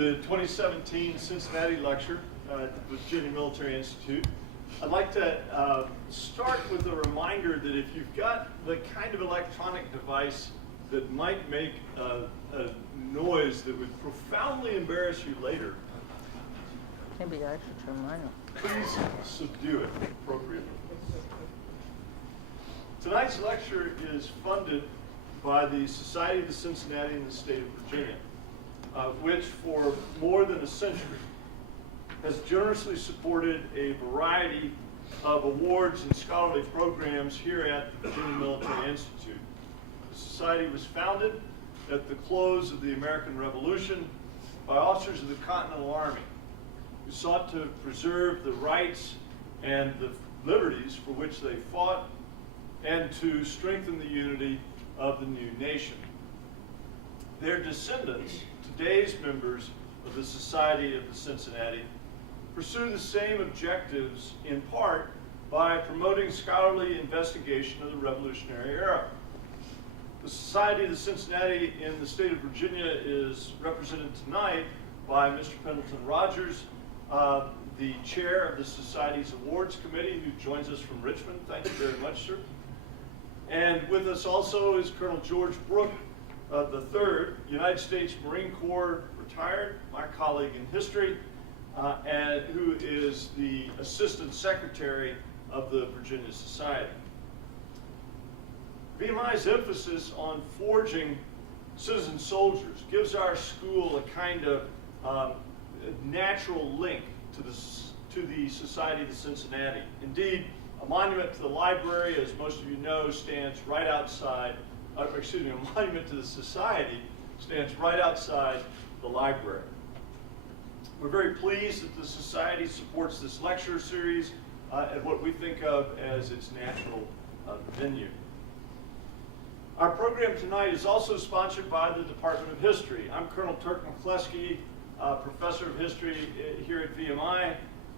the 2017 Cincinnati lecture at the Virginia Military Institute. I'd like to start with a reminder that if you've got the kind of electronic device that might make a noise that would profoundly embarrass you later, maybe I should turn mine on. please subdue it appropriately. Tonight's lecture is funded by the Society of the Cincinnati in the state of Virginia, which for more than a century has generously supported a variety of awards and scholarly programs here at the Virginia Military Institute. The Society was founded at the close of the American Revolution by officers of the Continental Army who sought to preserve the rights and the liberties for which they fought and to strengthen the unity of the new nation. Their descendants, today's members of the Society of the Cincinnati, pursue the same objectives in part by promoting scholarly investigation of the Revolutionary era. The Society of the Cincinnati in the state of Virginia is represented tonight by Mr. Pendleton Rogers, the chair of the Society's Awards Committee, who joins us from Richmond. Thank you very much, sir. And with us also is Colonel George Brooke, III, United States Marine Corps retired, my colleague in history, and who is the Assistant Secretary of the Virginia Society. VMI's emphasis on forging citizen soldiers gives our school a kind of natural link to the Society of the Cincinnati. Indeed, a monument to the library, as most of you know, stands right outside, a monument to the Society stands right outside the library. We're very pleased that the Society supports this lecture series at what we think of as its natural venue. Our program tonight is also sponsored by the Department of History. I'm Colonel Turk McCleskey, Professor of History here at VMI,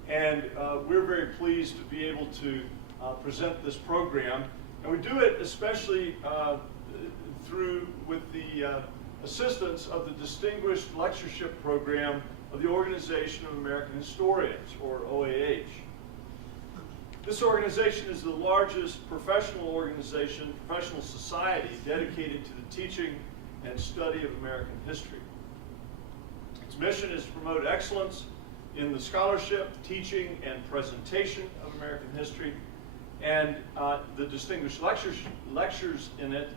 and we're very pleased to be able to present this program. And we do it especially with the assistance of the Distinguished Lectureship Program of the Organization of American Historians, or OAH. This organization is the largest professional society dedicated to the teaching and study of American history. Its mission is to promote excellence in the scholarship, teaching, and presentation of American history, and the distinguished lectures in it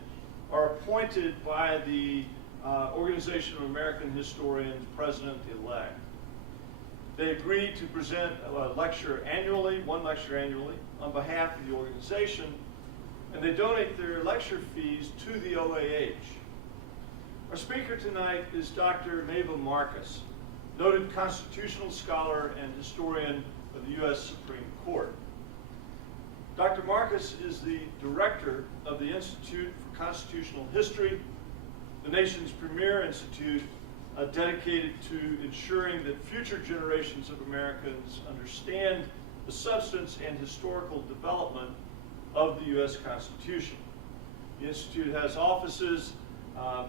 are appointed by the Organization of American Historians President-elect. They agreed to present one lecture annually on behalf of the organization, and they donate their lecture fees to the OAH. Our speaker tonight is Dr. Maeva Marcus, noted constitutional scholar and historian of the U.S. Supreme Court. Dr. Marcus is the director of the Institute for Constitutional History, the nation's premier institute dedicated to ensuring that future generations of Americans understand the substance and historical development of the U.S. Constitution. The Institute has offices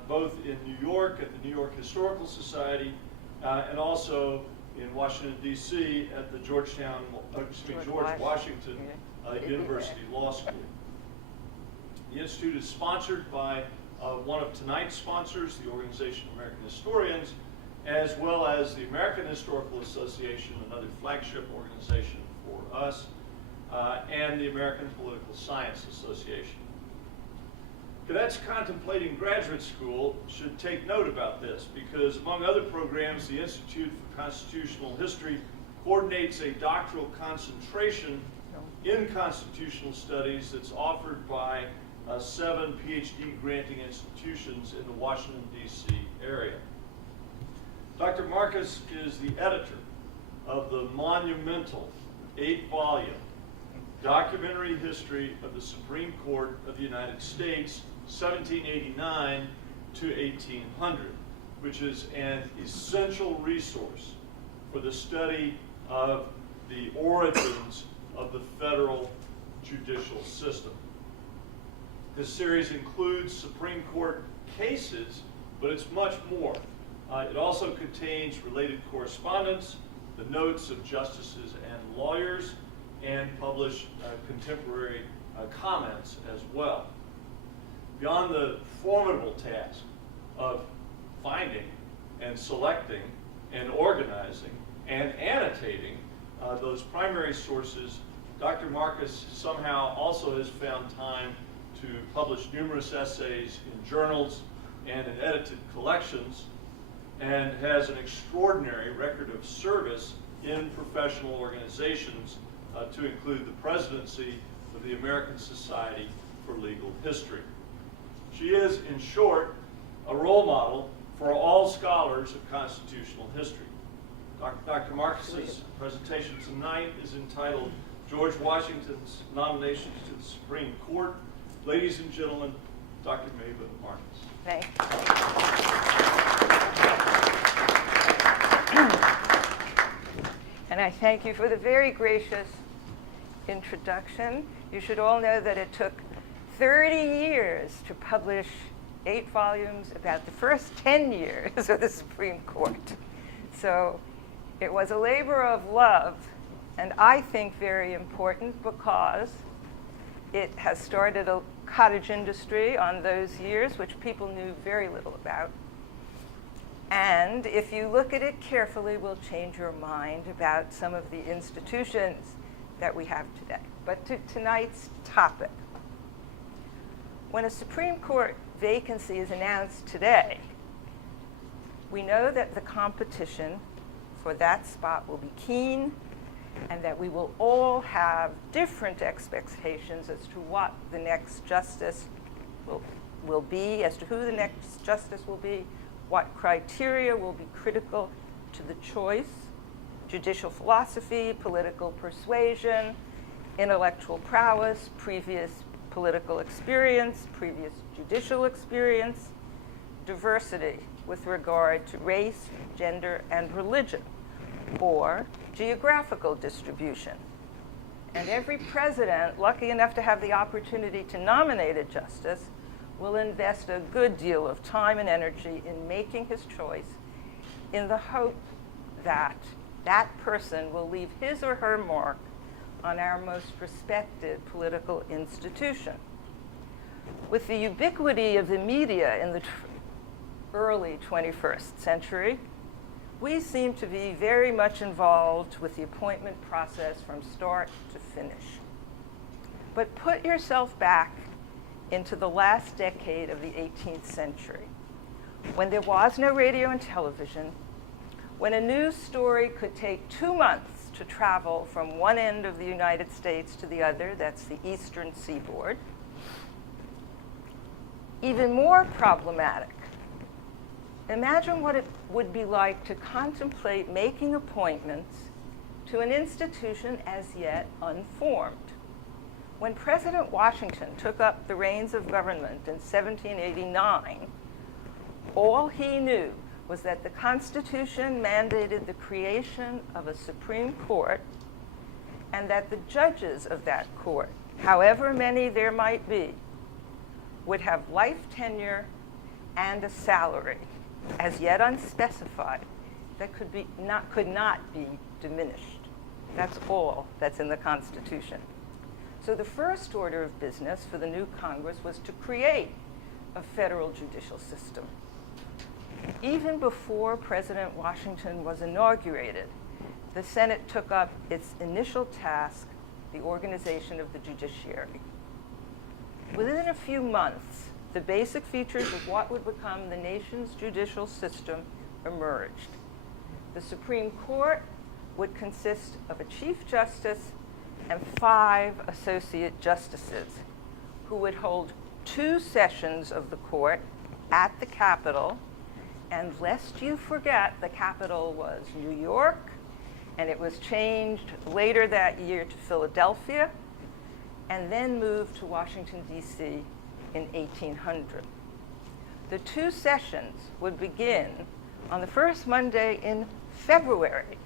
both in New York at the New York Historical Society and also in Washington, D.C. at the George Washington University Law School. The Institute is sponsored by one of tonight's sponsors, the Organization of American Historians, as well as the American Historical Association, another flagship organization for us, and the American Political Science Association. Cadets contemplating graduate school should take note about this because, among other programs, the Institute for Constitutional History coordinates a doctoral concentration in constitutional studies that's offered by 7 PhD granting institutions in the Washington, D.C. area. Dr. Marcus is the editor of the monumental 8-volume documentary history of the Supreme Court of the United States, 1789 to 1800, which is an essential resource for the study of the origins of the federal judicial system. This series includes Supreme Court cases, but it's much more. It also contains related correspondence, the notes of justices and lawyers, and published contemporary comments as well. Beyond the formidable task of finding and selecting and organizing and annotating those primary sources, Dr. Marcus somehow also has found time to publish numerous essays in journals and in edited collections, and has an extraordinary record of service in professional organizations, to include the presidency of the American Society for Legal History. She is, in short, a role model for all scholars of constitutional history. Dr. Marcus's presentation tonight is entitled George Washington's Nominations to the Supreme Court. Ladies and gentlemen, Dr. Maeva Marcus. Thank you. And I thank you for the very gracious introduction. You should all know that it took 30 years to publish 8 volumes about the first 10 years of the Supreme Court. So it was a labor of love, and I think very important because it has started a cottage industry on those years, which people knew very little about. And if you look at it carefully, will change your mind about some of the institutions that we have today. But to tonight's topic. When a Supreme Court vacancy is announced today, we know that the competition for that spot will be keen, and that we will all have different expectations as to what the next justice will be, as to who the next justice will be, what criteria will be critical to the choice, judicial philosophy, political persuasion, intellectual prowess, previous political experience, previous judicial experience, diversity with regard to race, gender, and religion, or geographical distribution. And every president lucky enough to have the opportunity to nominate a justice will invest a good deal of time and energy in making his choice in the hope that that person will leave his or her mark on our most respected political institution. With the ubiquity of the media in the early 21st century, we seem to be very much involved with the appointment process from start to finish. But put yourself back into the last decade of the 18th century, when there was no radio and television, when a news story could take 2 months to travel from one end of the United States to the other, that's the eastern seaboard. Even more problematic, imagine what it would be like to contemplate making appointments to an institution as yet unformed. When President Washington took up the reins of government in 1789, all he knew was that the Constitution mandated the creation of a Supreme Court, and that the judges of that court, however many there might be, would have life tenure and a salary, as yet unspecified, that could not be diminished. That's all that's in the Constitution. So the first order of business for the new Congress was to create a federal judicial system. Even before President Washington was inaugurated, the Senate took up its initial task, the organization of the judiciary. Within a few months, the basic features of what would become the nation's judicial system emerged. The Supreme Court would consist of a Chief Justice and 5 associate justices who would hold 2 sessions of the court at the Capitol. And lest you forget, the capital was New York, and it was changed later that year to Philadelphia, and then moved to Washington, D.C. in 1800. The 2 sessions would begin on the first Monday in February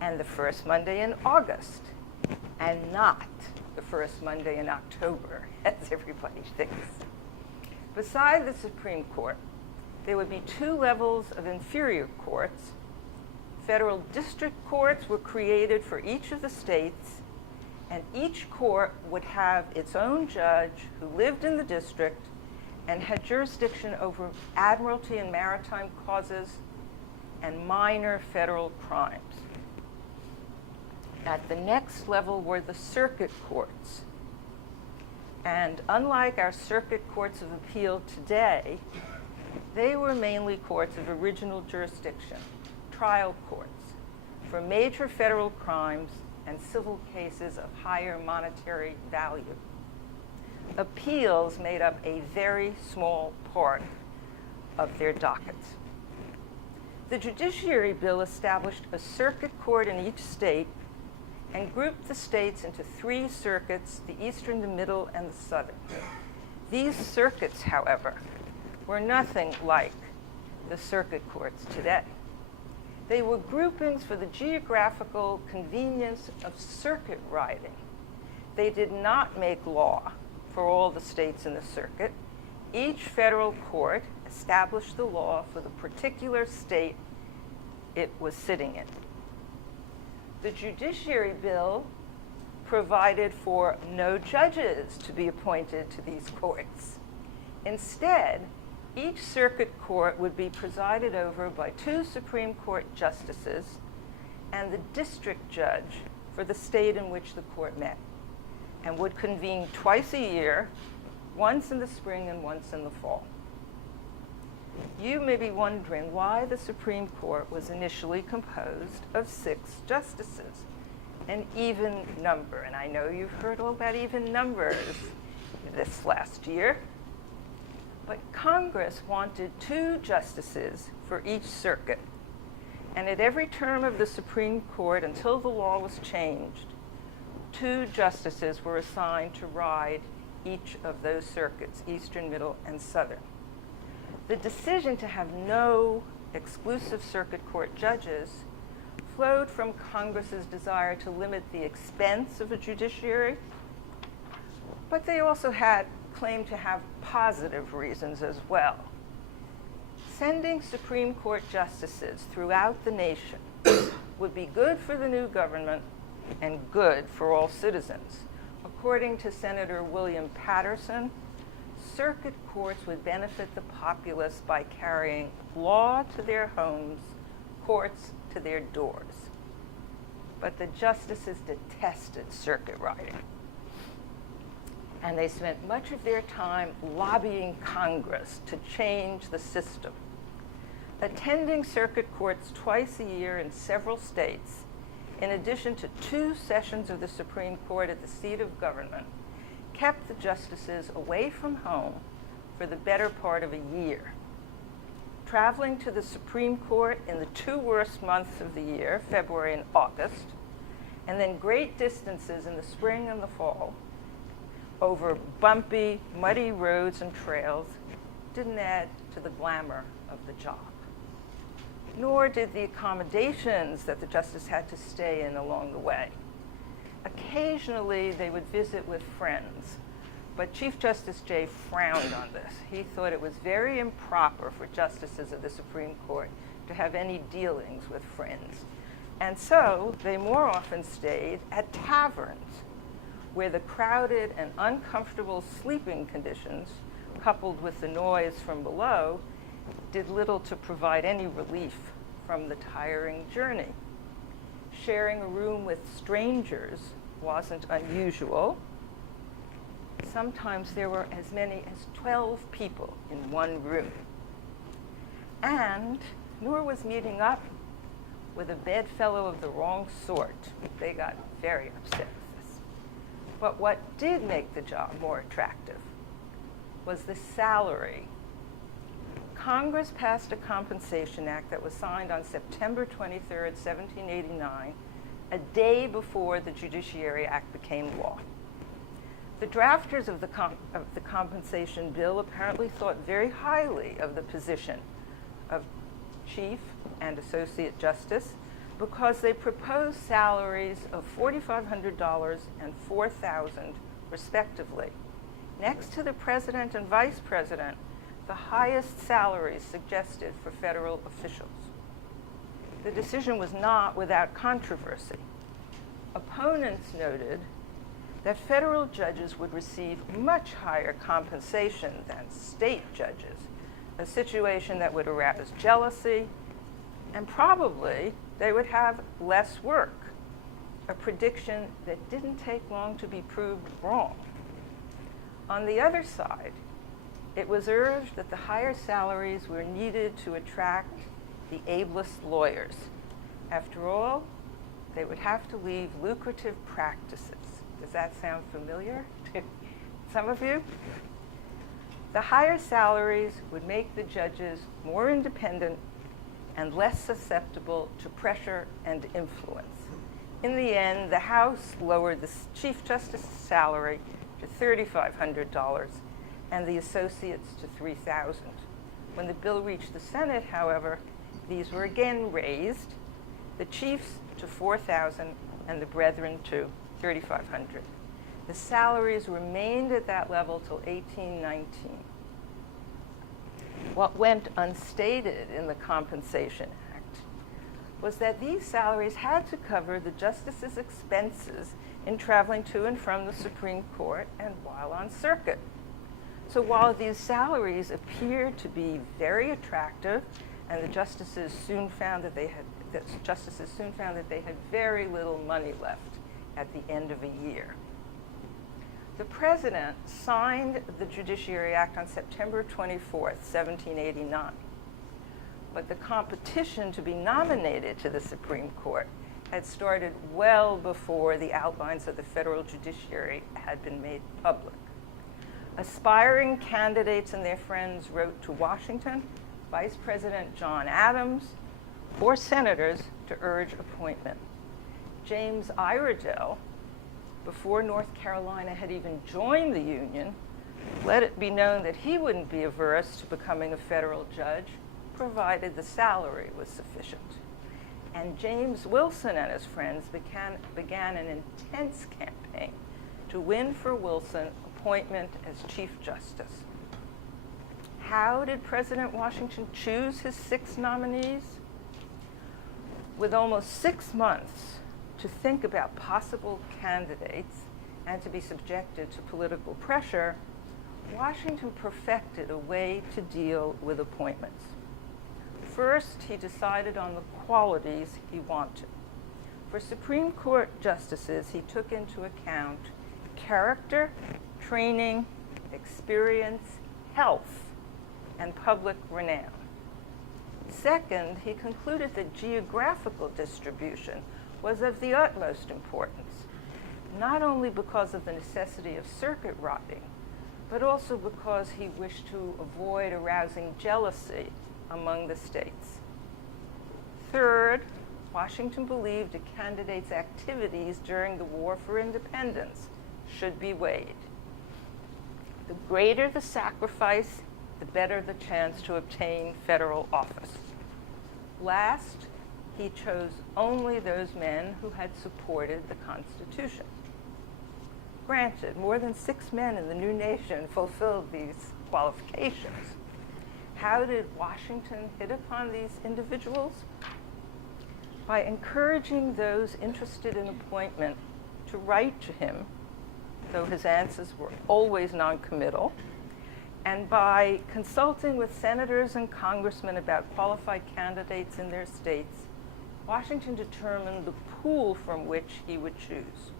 and the first Monday in August, and not the first Monday in October, as everybody thinks. Beside the Supreme Court, There would be 2 levels of inferior courts. Federal district courts were created for each of the states, and each court would have its own judge who lived in the district and had jurisdiction over admiralty and maritime causes and minor federal crimes. At the next level were the circuit courts. And unlike our circuit courts of appeal today, they were mainly courts of original jurisdiction, trial courts, for major federal crimes and civil cases of higher monetary value. Appeals made up a very small part of their dockets. The Judiciary Bill established a circuit court in each state and grouped the states into 3 circuits, the Eastern, the Middle, and the Southern. These circuits, however, were nothing like the circuit courts today. They were groupings for the geographical convenience of circuit riding. They did not make law for all the states in the circuit. Each federal court established the law for the particular state it was sitting in. The Judiciary Bill provided for no judges to be appointed to these courts. Instead, each circuit court would be presided over by 2 Supreme Court justices and the district judge for the state in which the court met, and would convene twice a year, once in the spring and once in the fall. You may be wondering why the Supreme Court was initially composed of 6 justices, an even number. And I know you've heard all about even numbers this last year. But Congress wanted 2 justices for each circuit. And at every term of the Supreme Court, until the law was changed, 2 justices were assigned to ride each of those circuits, Eastern, Middle, and Southern. The decision to have no exclusive circuit court judges flowed from Congress's desire to limit the expense of a judiciary, but they also had claimed to have positive reasons as well. Sending Supreme Court justices throughout the nation would be good for the new government and good for all citizens. According to Senator William Paterson, circuit courts would benefit the populace by carrying law to their homes, courts to their doors. But the justices detested circuit riding. And they spent much of their time lobbying Congress to change the system. Attending circuit courts twice a year in several states, in addition to 2 sessions of the Supreme Court at the seat of government, kept the justices away from home for the better part of a year. Traveling to the Supreme Court in the 2 worst months of the year, February and August, and then great distances in the spring and the fall, over bumpy, muddy roads and trails, didn't add to the glamour of the job. Nor did the accommodations that the justice had to stay in along the way. Occasionally, they would visit with friends, but Chief Justice Jay frowned on this. He thought it was very improper for justices of the Supreme Court to have any dealings with friends. And so they more often stayed at taverns, where the crowded and uncomfortable sleeping conditions, coupled with the noise from below, did little to provide any relief from the tiring journey. Sharing a room with strangers wasn't unusual. Sometimes there were as many as 12 people in one room. And nor was meeting up with a bedfellow of the wrong sort. They got very upset with this. But what did make the job more attractive was the salary. Congress passed a Compensation Act that was signed on September 23rd, 1789, a day before the Judiciary Act became law. The drafters of the Compensation Bill apparently thought very highly of the position of Chief and Associate Justice because they proposed salaries of $4,500 and $4,000 respectively. Next to the President and Vice President, the highest salaries suggested for federal officials. The decision was not without controversy. Opponents noted that federal judges would receive much higher compensation than state judges, a situation that would arouse jealousy, and probably they would have less work, a prediction that didn't take long to be proved wrong. On the other side, it was urged that the higher salaries were needed to attract the ablest lawyers. After all, they would have to leave lucrative practices. Does that sound familiar to some of you? The higher salaries would make the judges more independent and less susceptible to pressure and influence. In the end, the House lowered the Chief Justice's salary to $3,500 and the associates to $3,000. When the bill reached the Senate, however, these were again raised, the chiefs to $4,000 and the brethren to $3,500. The salaries remained at that level till 1819. What went unstated in the Compensation Act was that these salaries had to cover the justices' expenses in traveling to and from the Supreme Court and while on circuit. So while these salaries appeared to be very attractive, and the justices soon found that they had very little money left at the end of a year. The president signed the Judiciary Act on September 24th, 1789. But the competition to be nominated to the Supreme Court had started well before the outlines of the federal judiciary had been made public. Aspiring candidates and their friends wrote to Washington, Vice President John Adams, or senators to urge appointment. James Iredell, before North Carolina had even joined the Union, let it be known that he wouldn't be averse to becoming a federal judge, provided the salary was sufficient. And James Wilson and his friends began an intense campaign to win for Wilson appointment as Chief Justice. How did President Washington choose his 6 nominees? With almost 6 months to think about possible candidates and to be subjected to political pressure, Washington perfected a way to deal with appointments. First, he decided on the qualities he wanted. For Supreme Court justices, he took into account character, training, experience, health, and public renown. Second, he concluded that geographical distribution was of the utmost importance, not only because of the necessity of circuit riding, but also because he wished to avoid arousing jealousy among the states. Third, Washington believed a candidate's activities during the War for Independence should be weighed. The greater the sacrifice, the better the chance to obtain federal office. Last, he chose only those men who had supported the Constitution. Granted, more than 6 men in the new nation fulfilled these qualifications. How did Washington hit upon these individuals? By encouraging those interested in appointment to write to him, though his answers were always non-committal, and by consulting with senators and congressmen about qualified candidates in their states, Washington determined the pool from which he would choose.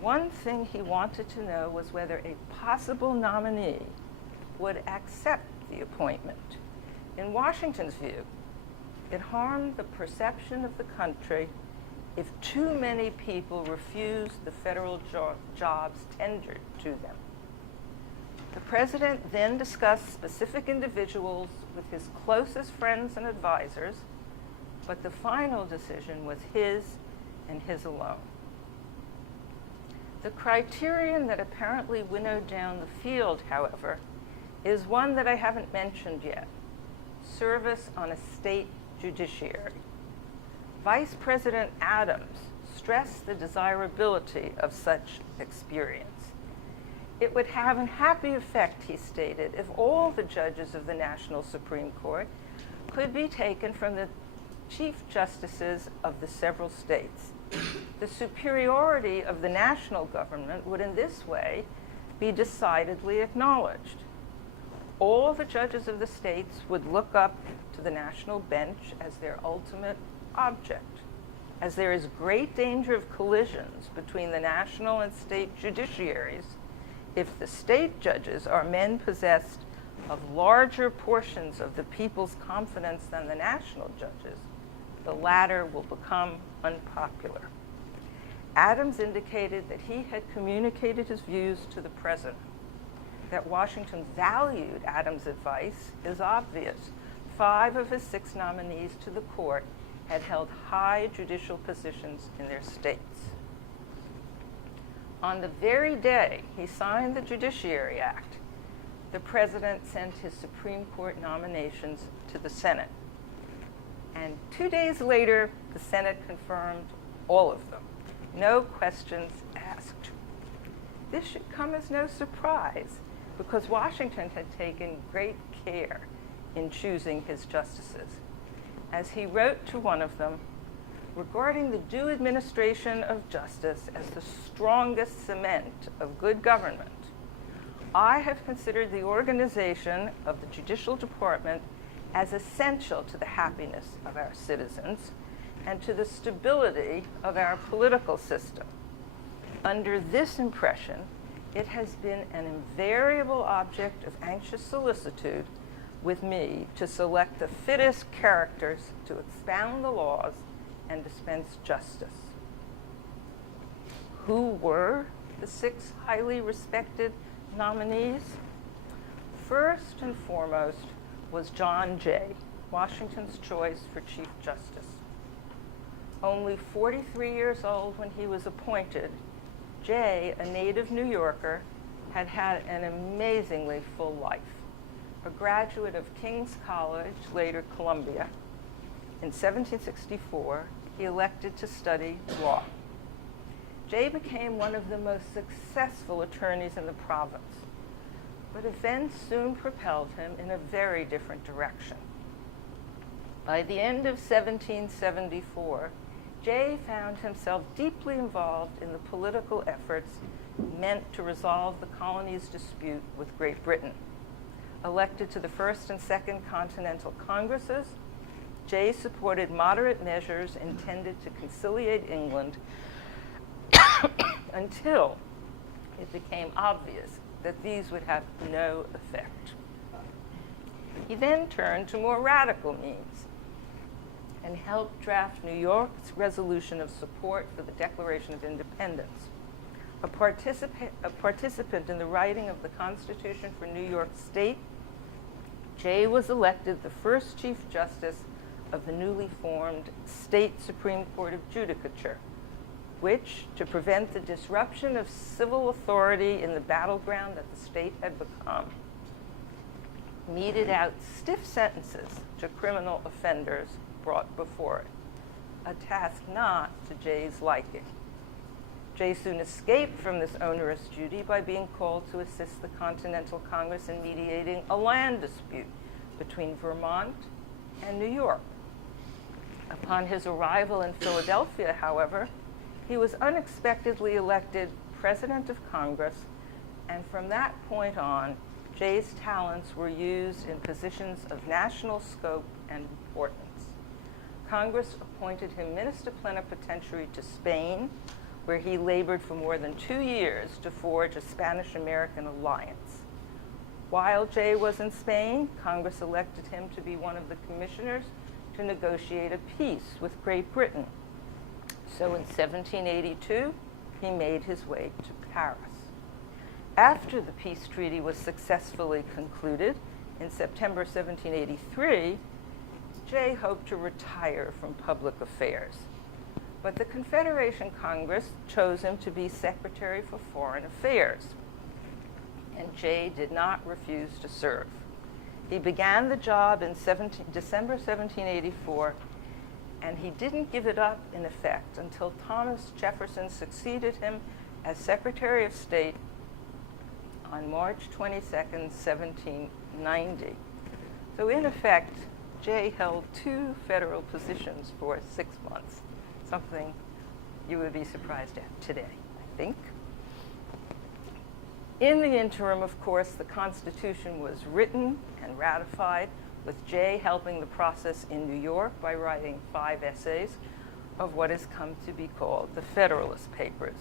One thing he wanted to know was whether a possible nominee would accept the appointment. In Washington's view, it harmed the perception of the country if too many people refused the federal jobs tendered to them. The president then discussed specific individuals with his closest friends and advisors, but the final decision was his and his alone. The criterion that apparently winnowed down the field, however, is one that I haven't mentioned yet: service on a state judiciary. Vice President Adams stressed the desirability of such experience. It would have a happy effect, he stated, if all the judges of the National Supreme Court could be taken from the chief justices of the several states. The superiority of the national government would in this way be decidedly acknowledged. All the judges of the states would look up to the national bench as their ultimate object, as there is great danger of collisions between the national and state judiciaries if the state judges are men possessed of larger portions of the people's confidence than the national judges. The latter will become unpopular. Adams indicated that he had communicated his views to the president. That Washington valued Adams' advice is obvious. 5 of his 6 nominees to the court had held high judicial positions in their states. On the very day he signed the Judiciary Act, the president sent his Supreme Court nominations to the Senate. And 2 days later, the Senate confirmed all of them. No questions asked. This should come as no surprise, because Washington had taken great care in choosing his justices. As he wrote to one of them, regarding the due administration of justice as the strongest cement of good government, I have considered the organization of the judicial department as essential to the happiness of our citizens and to the stability of our political system. Under this impression, it has been an invariable object of anxious solicitude with me to select the fittest characters to expound the laws and dispense justice. Who were the 6 highly respected nominees? First and foremost was John Jay, Washington's choice for Chief Justice. Only 43 years old when he was appointed, Jay, a native New Yorker, had had an amazingly full life. A graduate of King's College, later Columbia, in 1764, he elected to study law. Jay became one of the most successful attorneys in the province, but events soon propelled him in a very different direction. By the end of 1774, Jay found himself deeply involved in the political efforts meant to resolve the colony's dispute with Great Britain. Elected to the First and Second Continental Congresses, Jay supported moderate measures intended to conciliate England until it became obvious that these would have no effect. He then turned to more radical means and helped draft New York's resolution of support for the Declaration of Independence. A participant in the writing of the Constitution for New York State, Jay was elected the first Chief Justice of the newly formed State Supreme Court of Judicature, which, to prevent the disruption of civil authority in the battleground that the state had become, meted out stiff sentences to criminal offenders brought before it, a task not to Jay's liking. Jay soon escaped from this onerous duty by being called to assist the Continental Congress in mediating a land dispute between Vermont and New York. Upon his arrival in Philadelphia, however, he was unexpectedly elected President of Congress, and from that point on, Jay's talents were used in positions of national scope and importance. Congress appointed him Minister Plenipotentiary to Spain, where he labored for more than 2 years to forge a Spanish-American alliance. While Jay was in Spain, Congress elected him to be one of the commissioners to negotiate a peace with Great Britain. So in 1782, he made his way to Paris. After the peace treaty was successfully concluded in September 1783, Jay hoped to retire from public affairs. But the Confederation Congress chose him to be Secretary for Foreign Affairs, and Jay did not refuse to serve. He began the job in December 1784, and he didn't give it up in effect until Thomas Jefferson succeeded him as Secretary of State on March 22nd, 1790. So in effect, Jay held 2 federal positions for 6 months, something you would be surprised at today, I think. In the interim, of course, the Constitution was written and ratified, with Jay helping the process in New York by writing 5 essays of what has come to be called the Federalist Papers.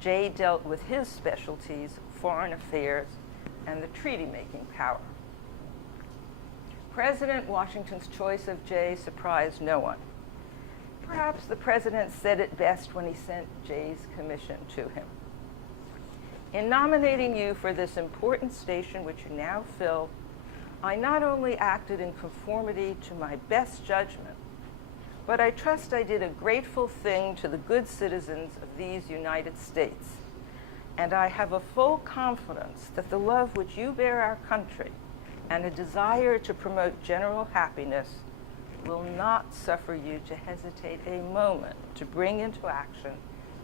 Jay dealt with his specialties, foreign affairs, and the treaty-making power. President Washington's choice of Jay surprised no one. Perhaps the president said it best when he sent Jay's commission to him. In nominating you for this important station which you now fill, I not only acted in conformity to my best judgment, but I trust I did a grateful thing to the good citizens of these United States. And I have a full confidence that the love which you bear our country and a desire to promote general happiness will not suffer you to hesitate a moment to bring into action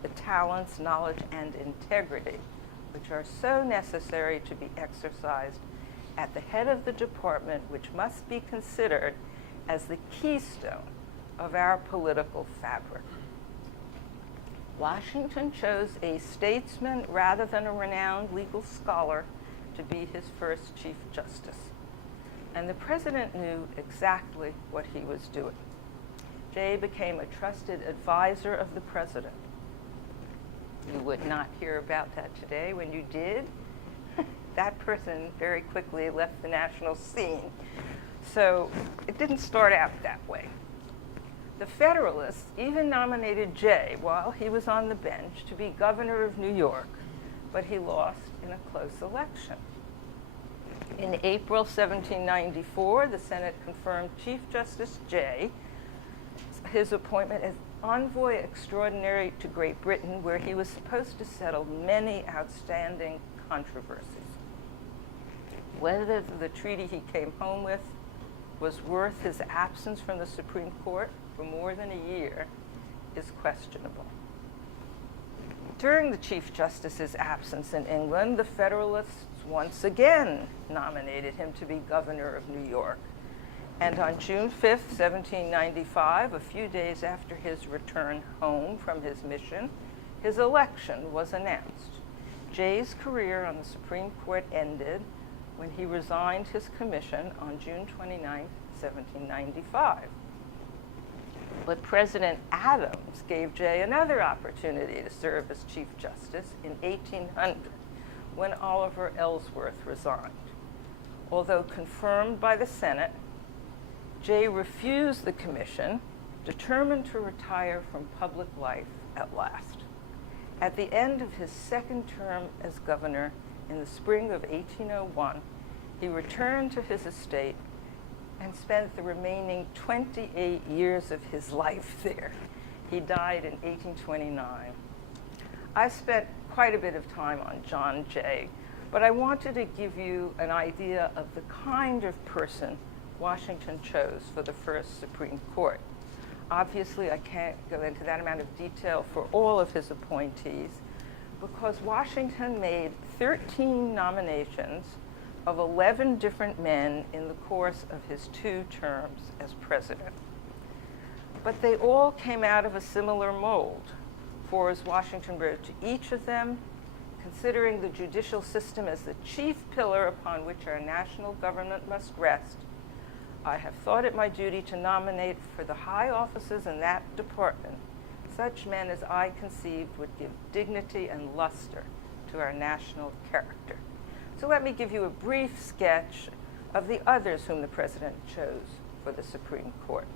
the talents, knowledge, and integrity which are so necessary to be exercised at the head of the department which must be considered as the keystone of our political fabric. Washington chose a statesman rather than a renowned legal scholar to be his first Chief Justice. And the president knew exactly what he was doing. Jay became a trusted advisor of the president. You would not hear about that today. When you did, that person very quickly left the national scene. So it didn't start out that way. The Federalists even nominated Jay while he was on the bench to be governor of New York, but he lost in a close election. In April 1794, the Senate confirmed Chief Justice Jay his appointment as envoy extraordinary to Great Britain, where he was supposed to settle many outstanding controversies. Whether the treaty he came home with was worth his absence from the Supreme Court for more than a year is questionable. During the Chief Justice's absence in England, the Federalists once again nominated him to be governor of New York. And on June 5th, 1795, a few days after his return home from his mission, his election was announced. Jay's career on the Supreme Court ended when he resigned his commission on June 29, 1795. But President Adams gave Jay another opportunity to serve as Chief Justice in 1800, when Oliver Ellsworth resigned. Although confirmed by the Senate, Jay refused the commission, determined to retire from public life at last. At the end of his second term as governor in the spring of 1801, he returned to his estate and spent the remaining 28 years of his life there. He died in 1829. I spent quite a bit of time on John Jay, but I wanted to give you an idea of the kind of person Washington chose for the first Supreme Court. Obviously, I can't go into that amount of detail for all of his appointees, because Washington made 13 nominations of 11 different men in the course of his 2 terms as president. But they all came out of a similar mold, for as Washington wrote to each of them, considering the judicial system as the chief pillar upon which our national government must rest, I have thought it my duty to nominate for the high offices in that department such men as I conceived would give dignity and luster to our national character. So let me give you a brief sketch of the others whom the president chose for the Supreme Court.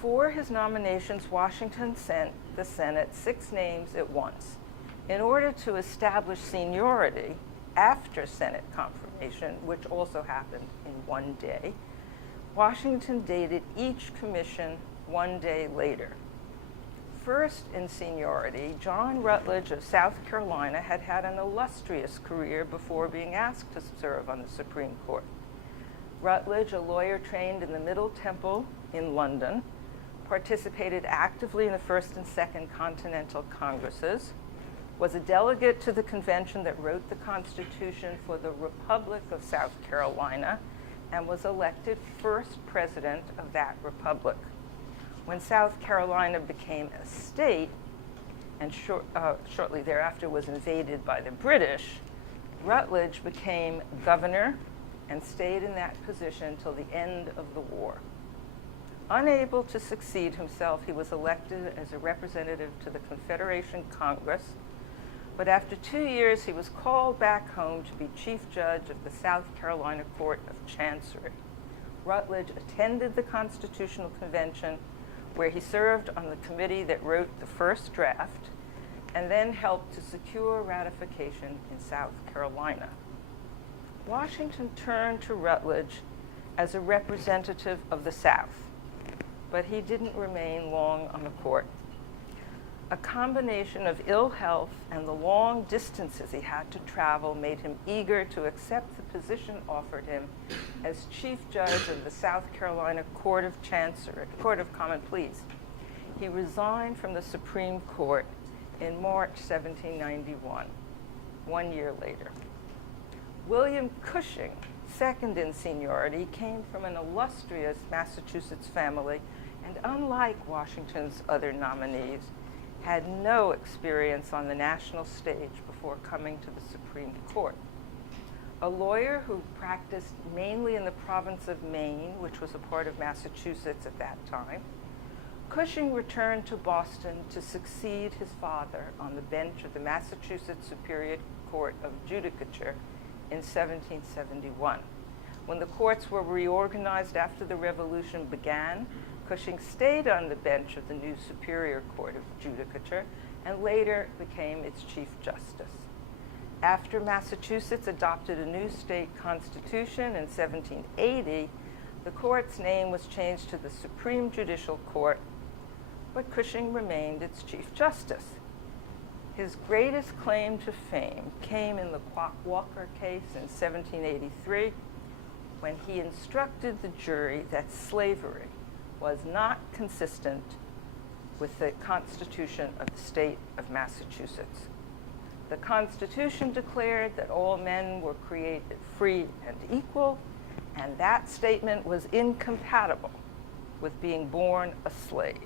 For his nominations, Washington sent the Senate 6 names at once. In order to establish seniority after Senate confirmation, which also happened in one day, Washington dated each commission one day later. First in seniority, John Rutledge of South Carolina had had an illustrious career before being asked to serve on the Supreme Court. Rutledge, a lawyer trained in the Middle Temple in London, participated actively in the First and Second Continental Congresses, was a delegate to the convention that wrote the Constitution for the Republic of South Carolina, and was elected first president of that republic. When South Carolina became a state, and shortly thereafter was invaded by the British, Rutledge became governor and stayed in that position until the end of the war. Unable to succeed himself, he was elected as a representative to the Confederation Congress, but after 2 years, he was called back home to be chief judge of the South Carolina Court of Chancery. Rutledge attended the Constitutional Convention, where he served on the committee that wrote the first draft, and then helped to secure ratification in South Carolina. Washington turned to Rutledge as a representative of the South, but he didn't remain long on the court. A combination of ill health and the long distances he had to travel made him eager to accept the position offered him as Chief Judge of the South Carolina Court of Chancery, Court of Common Pleas. He resigned from the Supreme Court in March 1791, 1 year later. William Cushing, second in seniority, came from an illustrious Massachusetts family, and unlike Washington's other nominees, had no experience on the national stage before coming to the Supreme Court. A lawyer who practiced mainly in the province of Maine, which was a part of Massachusetts at that time, Cushing returned to Boston to succeed his father on the bench of the Massachusetts Superior Court of Judicature in 1771. When the courts were reorganized after the Revolution began, Cushing stayed on the bench of the new Superior Court of Judicature and later became its Chief Justice. After Massachusetts adopted a new state constitution in 1780, the court's name was changed to the Supreme Judicial Court, but Cushing remained its Chief Justice. His greatest claim to fame came in the Quock-Walker case in 1783, when he instructed the jury that slavery was not consistent with the Constitution of the state of Massachusetts. The Constitution declared that all men were created free and equal, and that statement was incompatible with being born a slave.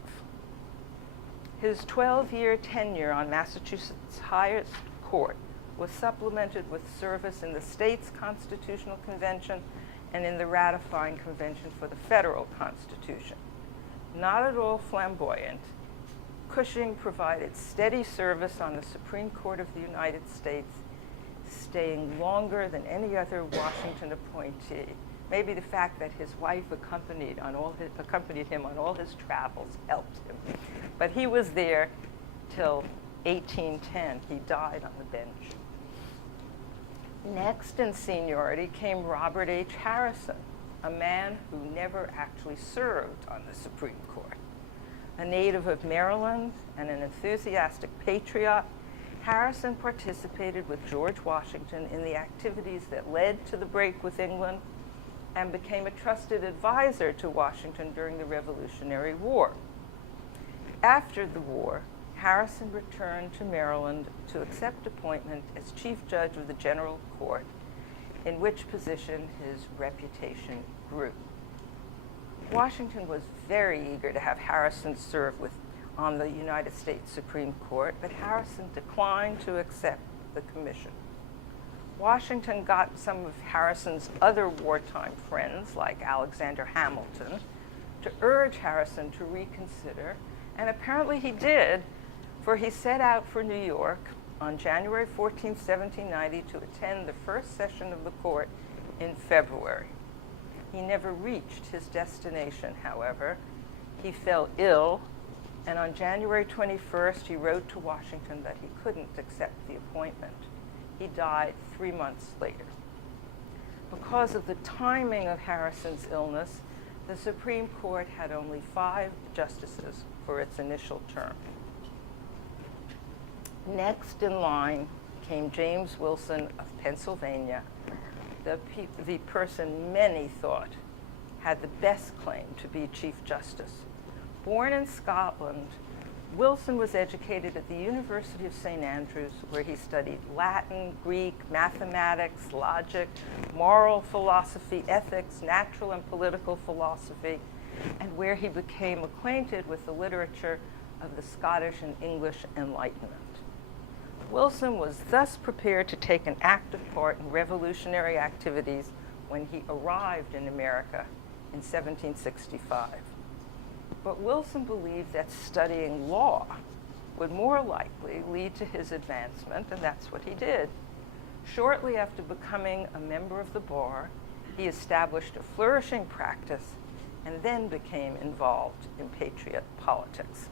His 12-year tenure on Massachusetts' highest court was supplemented with service in the state's Constitutional Convention and in the ratifying convention for the federal Constitution. Not at all flamboyant, Cushing provided steady service on the Supreme Court of the United States, staying longer than any other Washington appointee. Maybe the fact that his wife accompanied him on all his travels helped him. But he was there till 1810. He died on the bench. Next in seniority came Robert H. Harrison, a man who never actually served on the Supreme Court. A native of Maryland and an enthusiastic patriot, Harrison participated with George Washington in the activities that led to the break with England and became a trusted advisor to Washington during the Revolutionary War. After the war, Harrison returned to Maryland to accept appointment as Chief Judge of the General Court, in which position his reputation grew. Washington was very eager to have Harrison serve on the United States Supreme Court, but Harrison declined to accept the commission. Washington got some of Harrison's other wartime friends, like Alexander Hamilton, to urge Harrison to reconsider, and apparently he did, for he set out for New York on January 14, 1790, to attend the first session of the court in February. He never reached his destination, however. He fell ill, and on January 21st, he wrote to Washington that he couldn't accept the appointment. He died 3 months later. Because of the timing of Harrison's illness, the Supreme Court had only 5 justices for its initial term. Next in line came James Wilson of Pennsylvania, the person many thought had the best claim to be Chief Justice. Born in Scotland, Wilson was educated at the University of St. Andrews, where he studied Latin, Greek, mathematics, logic, moral philosophy, ethics, natural and political philosophy, and where he became acquainted with the literature of the Scottish and English Enlightenment. Wilson was thus prepared to take an active part in revolutionary activities when he arrived in America in 1765. But Wilson believed that studying law would more likely lead to his advancement, and that's what he did. Shortly after becoming a member of the bar, he established a flourishing practice and then became involved in patriot politics.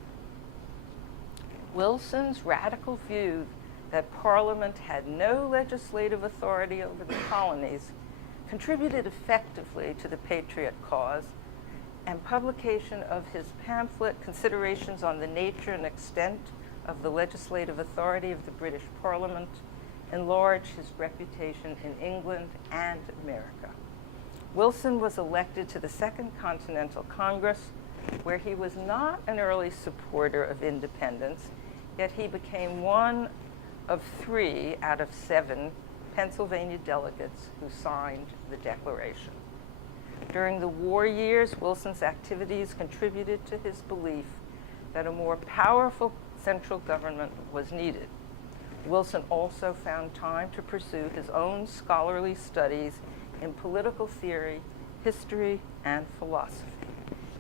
Wilson's radical view that Parliament had no legislative authority over the colonies contributed effectively to the patriot cause, and publication of his pamphlet, Considerations on the Nature and Extent of the Legislative Authority of the British Parliament, enlarged his reputation in England and America. Wilson was elected to the Second Continental Congress, where he was not an early supporter of independence, yet he became one of 3 out of 7 Pennsylvania delegates who signed the Declaration. During the war years, Wilson's activities contributed to his belief that a more powerful central government was needed. Wilson also found time to pursue his own scholarly studies in political theory, history, and philosophy.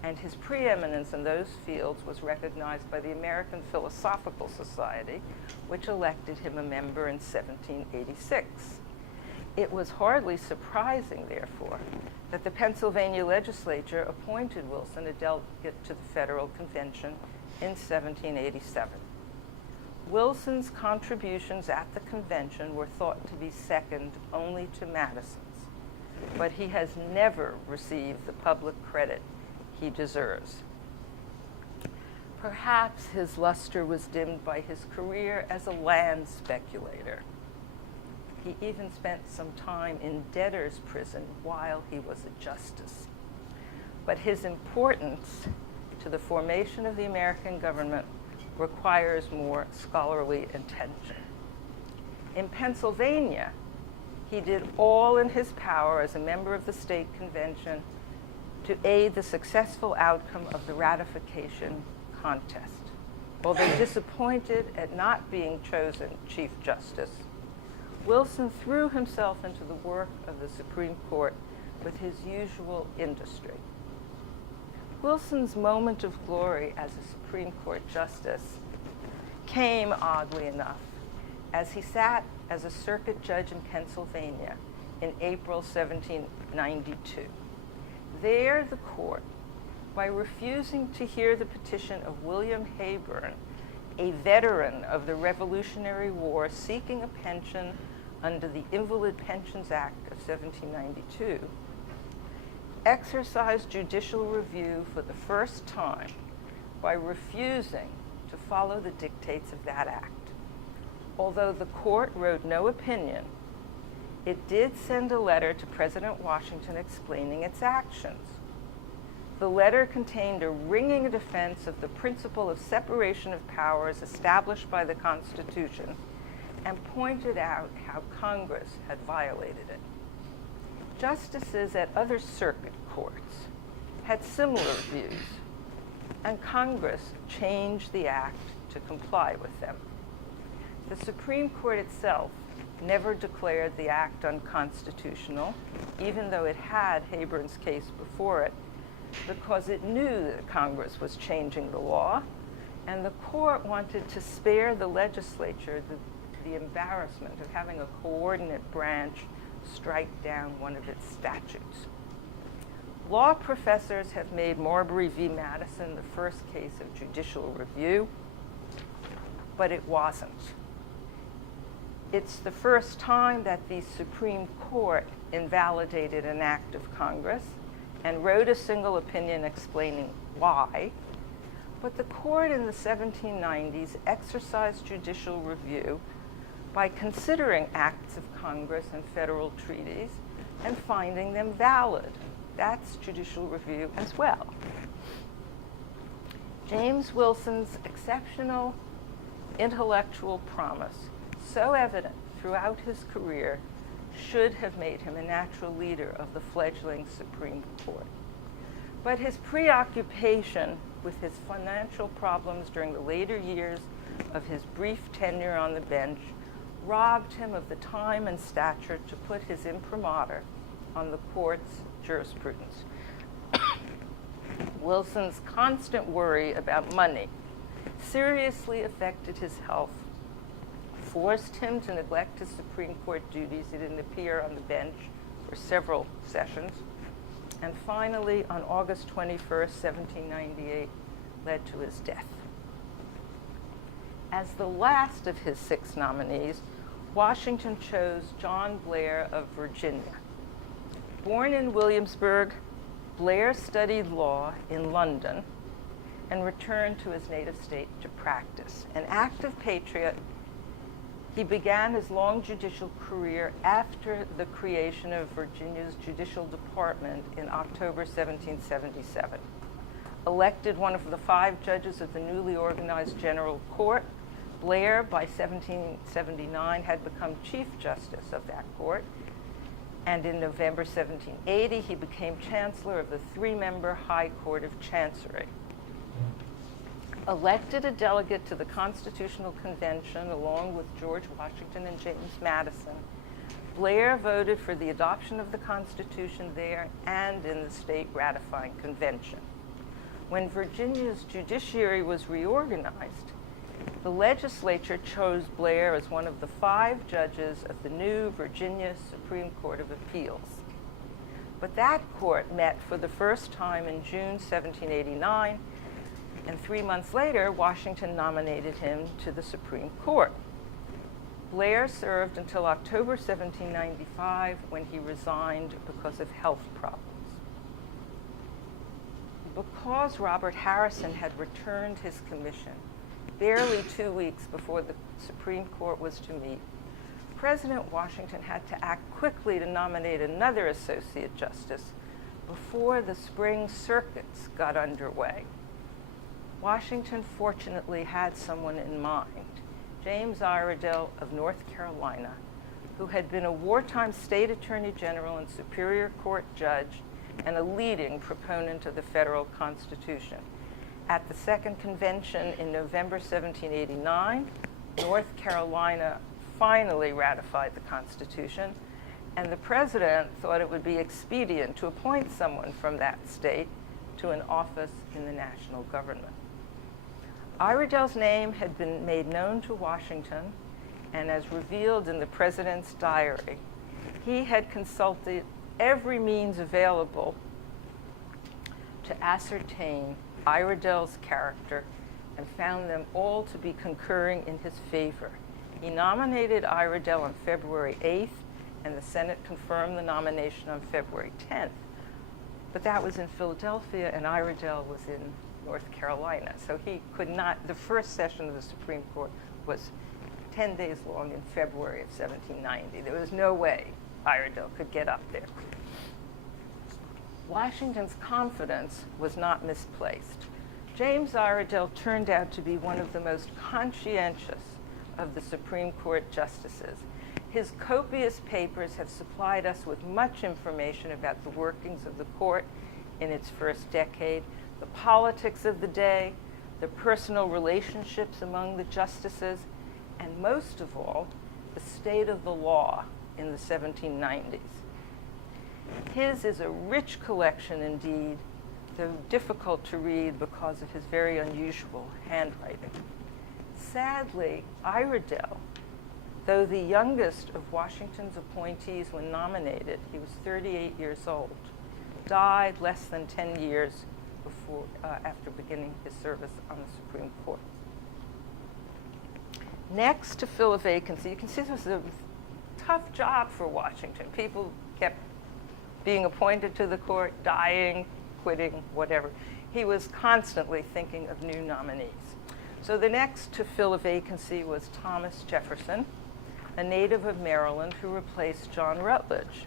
And his preeminence in those fields was recognized by the American Philosophical Society, which elected him a member in 1786. It was hardly surprising, therefore, that the Pennsylvania legislature appointed Wilson a delegate to the Federal Convention in 1787. Wilson's contributions at the convention were thought to be second only to Madison's, but he has never received the public credit he deserves. Perhaps his luster was dimmed by his career as a land speculator. He even spent some time in debtor's prison while he was a justice. But his importance to the formation of the American government requires more scholarly attention. In Pennsylvania, he did all in his power as a member of the state convention to aid the successful outcome of the ratification contest. Although disappointed at not being chosen Chief Justice, Wilson threw himself into the work of the Supreme Court with his usual industry. Wilson's moment of glory as a Supreme Court justice came, oddly enough, as he sat as a circuit judge in Pennsylvania in April 1792. There, the court, by refusing to hear the petition of William Hebert, a veteran of the Revolutionary War seeking a pension under the Invalid Pensions Act of 1792, exercised judicial review for the first time by refusing to follow the dictates of that act. Although the court wrote no opinion, it did send a letter to President Washington explaining its actions. The letter contained a ringing defense of the principle of separation of powers established by the Constitution and pointed out how Congress had violated it. Justices at other circuit courts had similar views, and Congress changed the act to comply with them. The Supreme Court itself never declared the act unconstitutional, even though it had Hebert's case before it, because it knew that Congress was changing the law, and the court wanted to spare the legislature the embarrassment of having a coordinate branch strike down one of its statutes. Law professors have made Marbury v. Madison the first case of judicial review, but it wasn't. It's the first time that the Supreme Court invalidated an act of Congress and wrote a single opinion explaining why, but the court in the 1790s exercised judicial review by considering acts of Congress and federal treaties and finding them valid. That's judicial review as well. James Wilson's exceptional intellectual promise, so evident throughout his career, should have made him a natural leader of the fledgling Supreme Court. But his preoccupation with his financial problems during the later years of his brief tenure on the bench robbed him of the time and stature to put his imprimatur on the court's jurisprudence. Wilson's constant worry about money seriously affected his health, forced him to neglect his Supreme Court duties. He didn't appear on the bench for several sessions. And finally, on August 21st, 1798, led to his death. As the last of his 6 nominees, Washington chose John Blair of Virginia. Born in Williamsburg, Blair studied law in London and returned to his native state to practice. An active patriot, he began his long judicial career after the creation of Virginia's Judicial Department in October 1777. Elected one of the 5 judges of the newly organized General Court, Blair, by 1779, had become Chief Justice of that court, and in November 1780, he became Chancellor of the 3-member High Court of Chancery. Elected a delegate to the Constitutional Convention along with George Washington and James Madison, Blair voted for the adoption of the Constitution there and in the state ratifying convention. When Virginia's judiciary was reorganized, the legislature chose Blair as one of the 5 judges of the new Virginia Supreme Court of Appeals. But that court met for the first time in June 1789, and 3 months later, Washington nominated him to the Supreme Court. Blair served until October 1795, when he resigned because of health problems. Because Robert Harrison had returned his commission barely 2 weeks before the Supreme Court was to meet, President Washington had to act quickly to nominate another associate justice before the spring circuits got underway. Washington fortunately had someone in mind, James Adele of North Carolina, who had been a wartime state attorney general and Superior Court judge and a leading proponent of the federal Constitution. At the second convention in November 1789, North Carolina finally ratified the Constitution, and the president thought it would be expedient to appoint someone from that state to an office in the national government. Adele's name had been made known to Washington, and as revealed in the president's diary, he had consulted every means available to ascertain Adele's character and found them all to be concurring in his favor. He nominated Adele on February 8th, and the Senate confirmed the nomination on February 10th. But that was in Philadelphia, and Adele was in North Carolina. So he could not, the first session of the Supreme Court was 10 days long in February of 1790. There was no way Adele could get up there. Washington's confidence was not misplaced. James Adele turned out to be one of the most conscientious of the Supreme Court justices. His copious papers have supplied us with much information about the workings of the court in its first decade, the politics of the day, the personal relationships among the justices, and most of all, the state of the law in the 1790s. His is a rich collection indeed, though difficult to read because of his very unusual handwriting. Sadly, Adele, though the youngest of Washington's appointees when nominated, he was 38 years old, died less than 10 years before, after beginning his service on the Supreme Court. Next, to fill a vacancy, you can see this was a tough job for Washington. People kept being appointed to the court, dying, quitting, whatever. He was constantly thinking of new nominees. So the next to fill a vacancy was Thomas Jefferson, a native of Maryland who replaced John Rutledge.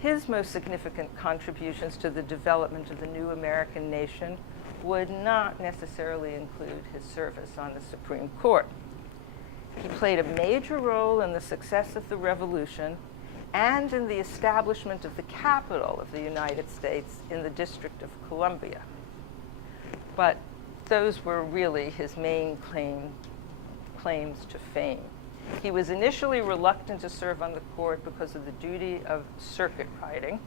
His most significant contributions to the development of the new American nation would not necessarily include his service on the Supreme Court. He played a major role in the success of the Revolution and in the establishment of the capital of the United States in the District of Columbia. But those were really his main claims to fame. He was initially reluctant to serve on the court because of the duty of circuit riding,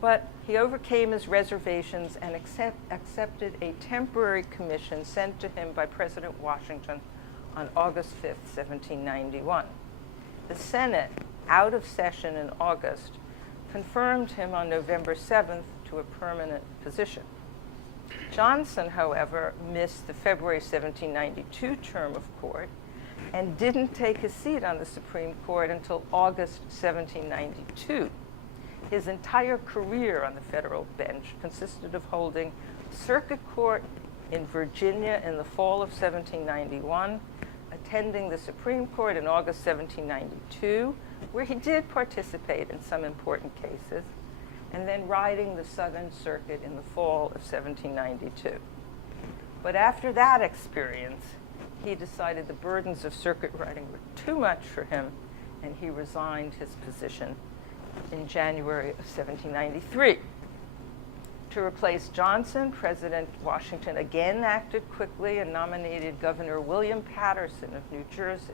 but he overcame his reservations and accepted a temporary commission sent to him by President Washington on August 5th, 1791. The Senate, out of session in August, confirmed him on November 7th to a permanent position. Johnson, however, missed the February 1792 term of court and didn't take his seat on the Supreme Court until August 1792. His entire career on the federal bench consisted of holding circuit court in Virginia in the fall of 1791, attending the Supreme Court in August 1792, where he did participate in some important cases, and then riding the Southern Circuit in the fall of 1792. But after that experience, he decided the burdens of circuit riding were too much for him, and he resigned his position in January of 1793. To replace Johnson, President Washington again acted quickly and nominated Governor William Paterson of New Jersey.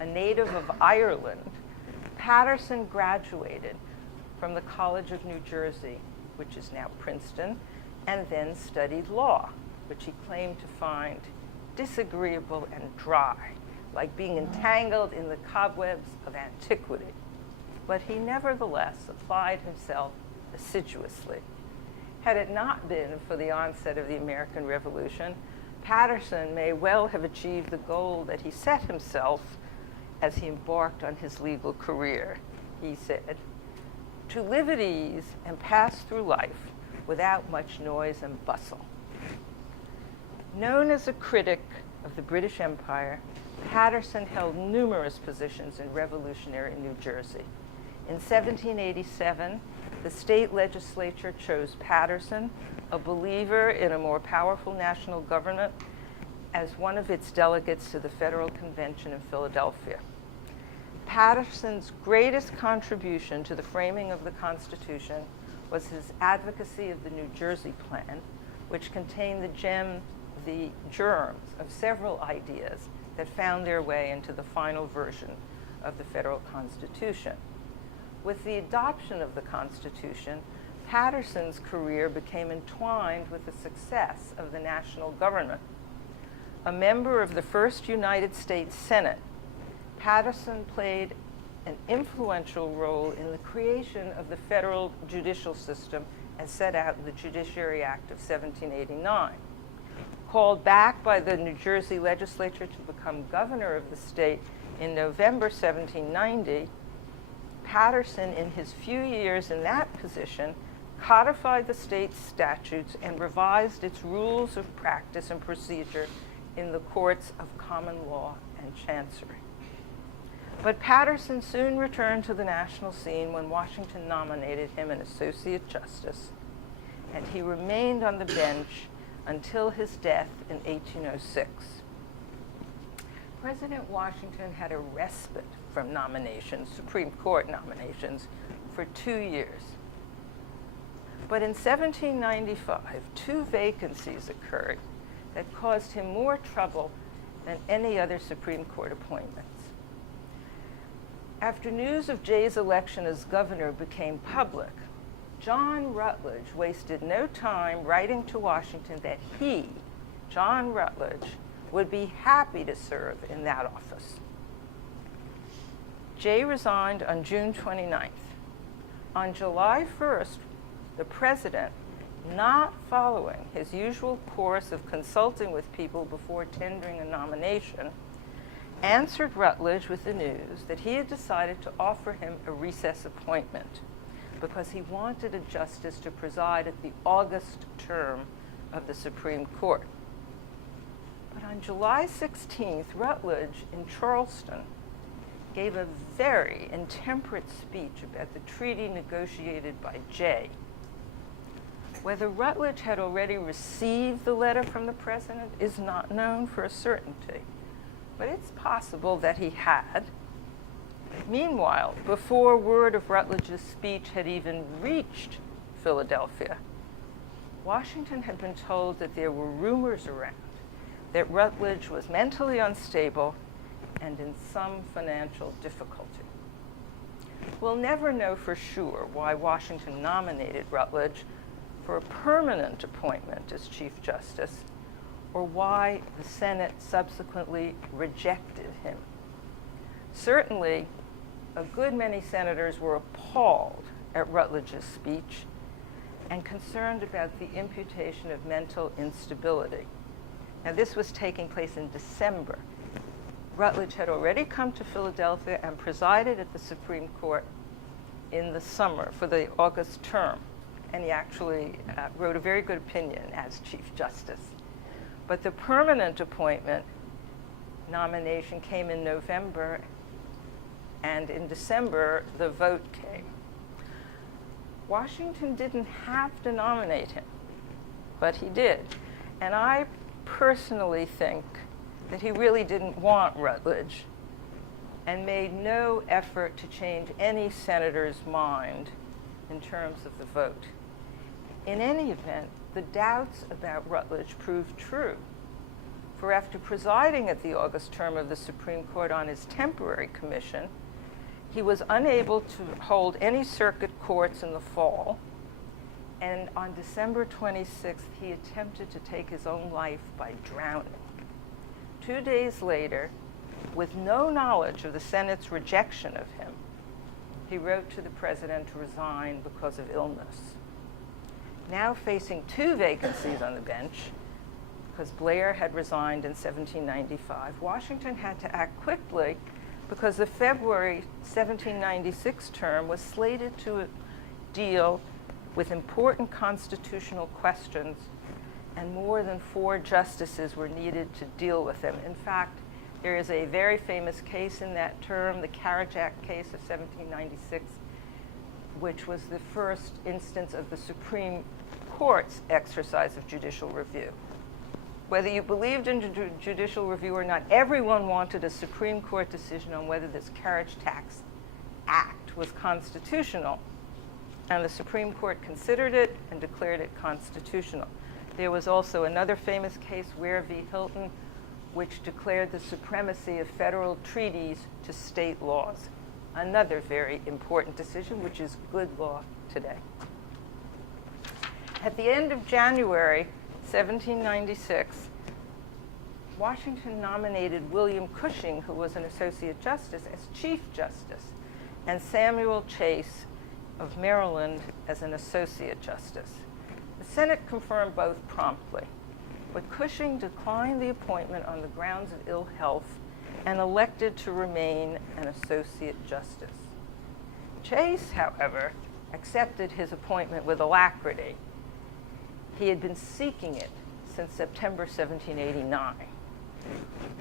A native of Ireland, Paterson graduated from the College of New Jersey, which is now Princeton, and then studied law, which he claimed to find disagreeable and dry, like being entangled in the cobwebs of antiquity. But he nevertheless applied himself assiduously. Had it not been for the onset of the American Revolution, Paterson may well have achieved the goal that he set himself as he embarked on his legal career. He said, "To live at ease and pass through life without much noise and bustle." Known as a critic of the British Empire, Paterson held numerous positions in revolutionary New Jersey. In 1787, the state legislature chose Paterson, a believer in a more powerful national government, as one of its delegates to the Federal Convention in Philadelphia. Patterson's greatest contribution to the framing of the Constitution was his advocacy of the New Jersey Plan, which contained the germs of several ideas that found their way into the final version of the federal Constitution. With the adoption of the Constitution, Patterson's career became entwined with the success of the national government. A member of the first United States Senate, Paterson played an influential role in the creation of the federal judicial system as set out in the Judiciary Act of 1789. Called back by the New Jersey legislature to become governor of the state in November 1790, Paterson, in his few years in that position, codified the state's statutes and revised its rules of practice and procedure in the courts of common law and chancery. But Paterson soon returned to the national scene when Washington nominated him an associate justice, and he remained on the bench until his death in 1806. President Washington had a respite from nominations, Supreme Court nominations, for 2 years. But in 1795, 2 vacancies occurred that caused him more trouble than any other Supreme Court appointments. After news of Jay's election as governor became public, John Rutledge wasted no time writing to Washington that he, John Rutledge, would be happy to serve in that office. Jay resigned on June 29th. On July 1st, the president, not following his usual course of consulting with people before tendering a nomination, answered Rutledge with the news that he had decided to offer him a recess appointment because he wanted a justice to preside at the August term of the Supreme Court. But on July 16th, Rutledge in Charleston gave a very intemperate speech about the treaty negotiated by Jay. Whether Rutledge had already received the letter from the president is not known for a certainty, but it's possible that he had. Meanwhile, before word of Rutledge's speech had even reached Philadelphia, Washington had been told that there were rumors around that Rutledge was mentally unstable and in some financial difficulty. We'll never know for sure why Washington nominated Rutledge for a permanent appointment as Chief Justice, or why the Senate subsequently rejected him. Certainly, a good many senators were appalled at Rutledge's speech and concerned about the imputation of mental instability. Now, this was taking place in December. Rutledge had already come to Philadelphia and presided at the Supreme Court in the summer for the August term, and he actually wrote a very good opinion as Chief Justice. But the permanent appointment nomination came in November, and in December, the vote came. Washington didn't have to nominate him, but he did. And I personally think that he really didn't want Rutledge and made no effort to change any senator's mind in terms of the vote. In any event, the doubts about Rutledge proved true. For after presiding at the August term of the Supreme Court on his temporary commission, he was unable to hold any circuit courts in the fall, and on December 26th, he attempted to take his own life by drowning. 2 days later, with no knowledge of the Senate's rejection of him, he wrote to the president to resign because of illness. Now facing 2 vacancies on the bench, because Blair had resigned in 1795, Washington had to act quickly because the February 1796 term was slated to deal with important constitutional questions, and more than 4 justices were needed to deal with them. In fact, there is a very famous case in that term, the Carriage Act case of 1796, which was the first instance of the Supreme Court's exercise of judicial review. Whether you believed in judicial review or not, everyone wanted a Supreme Court decision on whether this Carriage Tax Act was constitutional. And the Supreme Court considered it and declared it constitutional. There was also another famous case, Ware v. Hilton, which declared the supremacy of federal treaties to state laws. Another very important decision, which is good law today. At the end of January 1796, Washington nominated William Cushing, who was an Associate Justice, as Chief Justice, and Samuel Chase of Maryland as an Associate Justice. The Senate confirmed both promptly, but Cushing declined the appointment on the grounds of ill health and elected to remain an Associate Justice. Chase, however, accepted his appointment with alacrity. He had been seeking it since September 1789.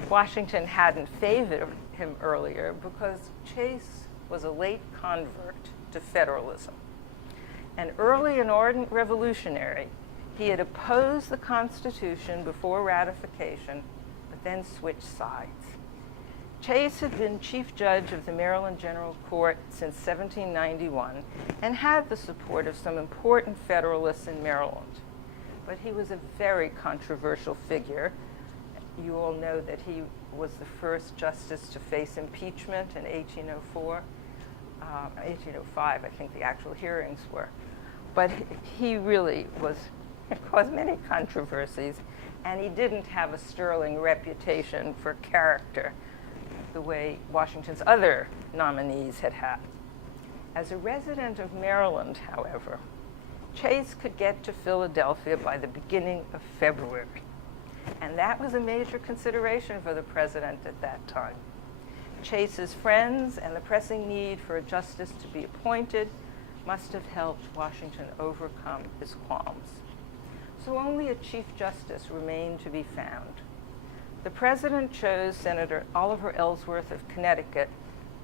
Washington hadn't favored him earlier because Chase was a late convert to federalism. An early and ardent revolutionary, he had opposed the Constitution before ratification, but then switched sides. Chase had been Chief Judge of the Maryland General Court since 1791 and had the support of some important Federalists in Maryland. But he was a very controversial figure. You all know that he was the first justice to face impeachment in 1804. 1805, I think the actual hearings were. But he really caused many controversies, and he didn't have a sterling reputation for character the way Washington's other nominees had had. As a resident of Maryland, however, Chase could get to Philadelphia by the beginning of February, and that was a major consideration for the president at that time. Chase's friends and the pressing need for a justice to be appointed must have helped Washington overcome his qualms. So only a Chief Justice remained to be found. The president chose Senator Oliver Ellsworth of Connecticut,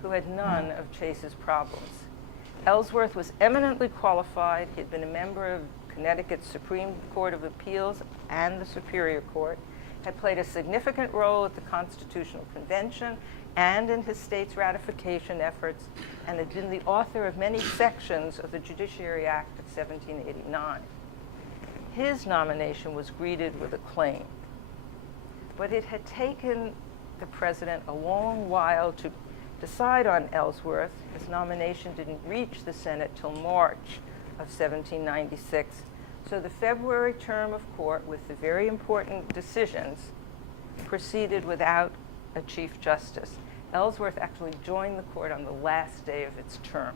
who had none of Chase's problems. Ellsworth was eminently qualified. He had been a member of Connecticut's Supreme Court of Appeals and the Superior Court, had played a significant role at the Constitutional Convention and in his state's ratification efforts, and had been the author of many sections of the Judiciary Act of 1789. His nomination was greeted with acclaim, but it had taken the president a long while to decide on Ellsworth. His nomination didn't reach the Senate till March of 1796. So the February term of court with the very important decisions proceeded without a Chief Justice. Ellsworth actually joined the court on the last day of its term.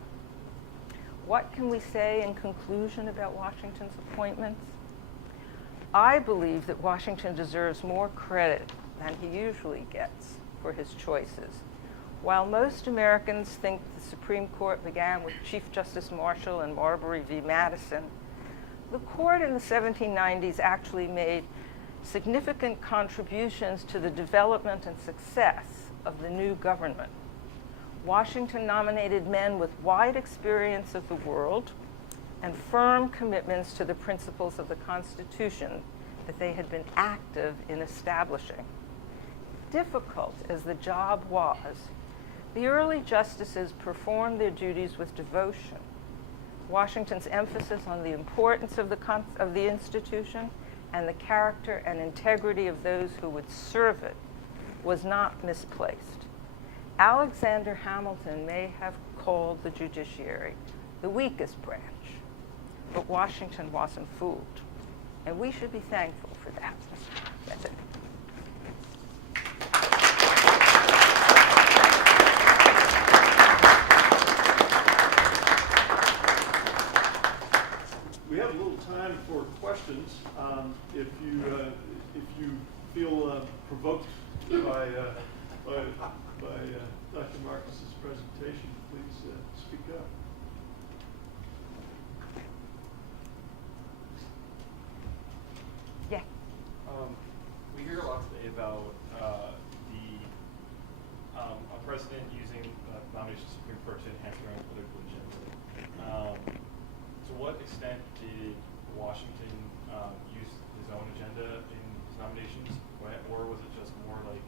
What can we say in conclusion about Washington's appointments? I believe that Washington deserves more credit than he usually gets for his choices. While most Americans think the Supreme Court began with Chief Justice Marshall and Marbury v. Madison, the court in the 1790s actually made significant contributions to the development and success of the new government. Washington nominated men with wide experience of the world and firm commitments to the principles of the Constitution that they had been active in establishing. Difficult as the job was, the early justices performed their duties with devotion. Washington's emphasis on the importance of the institution and the character and integrity of those who would serve it was not misplaced. Alexander Hamilton may have called the judiciary the weakest branch, but Washington wasn't fooled, and we should be thankful for that. That's it. We have a little time for questions. If you feel provoked by Dr. Marcus's presentation, please speak up. Yeah. We hear a lot today about a president using nominations of Supreme Court to enhance their own political agenda. To what extent did Washington use his own agenda in his nominations, or was it just more like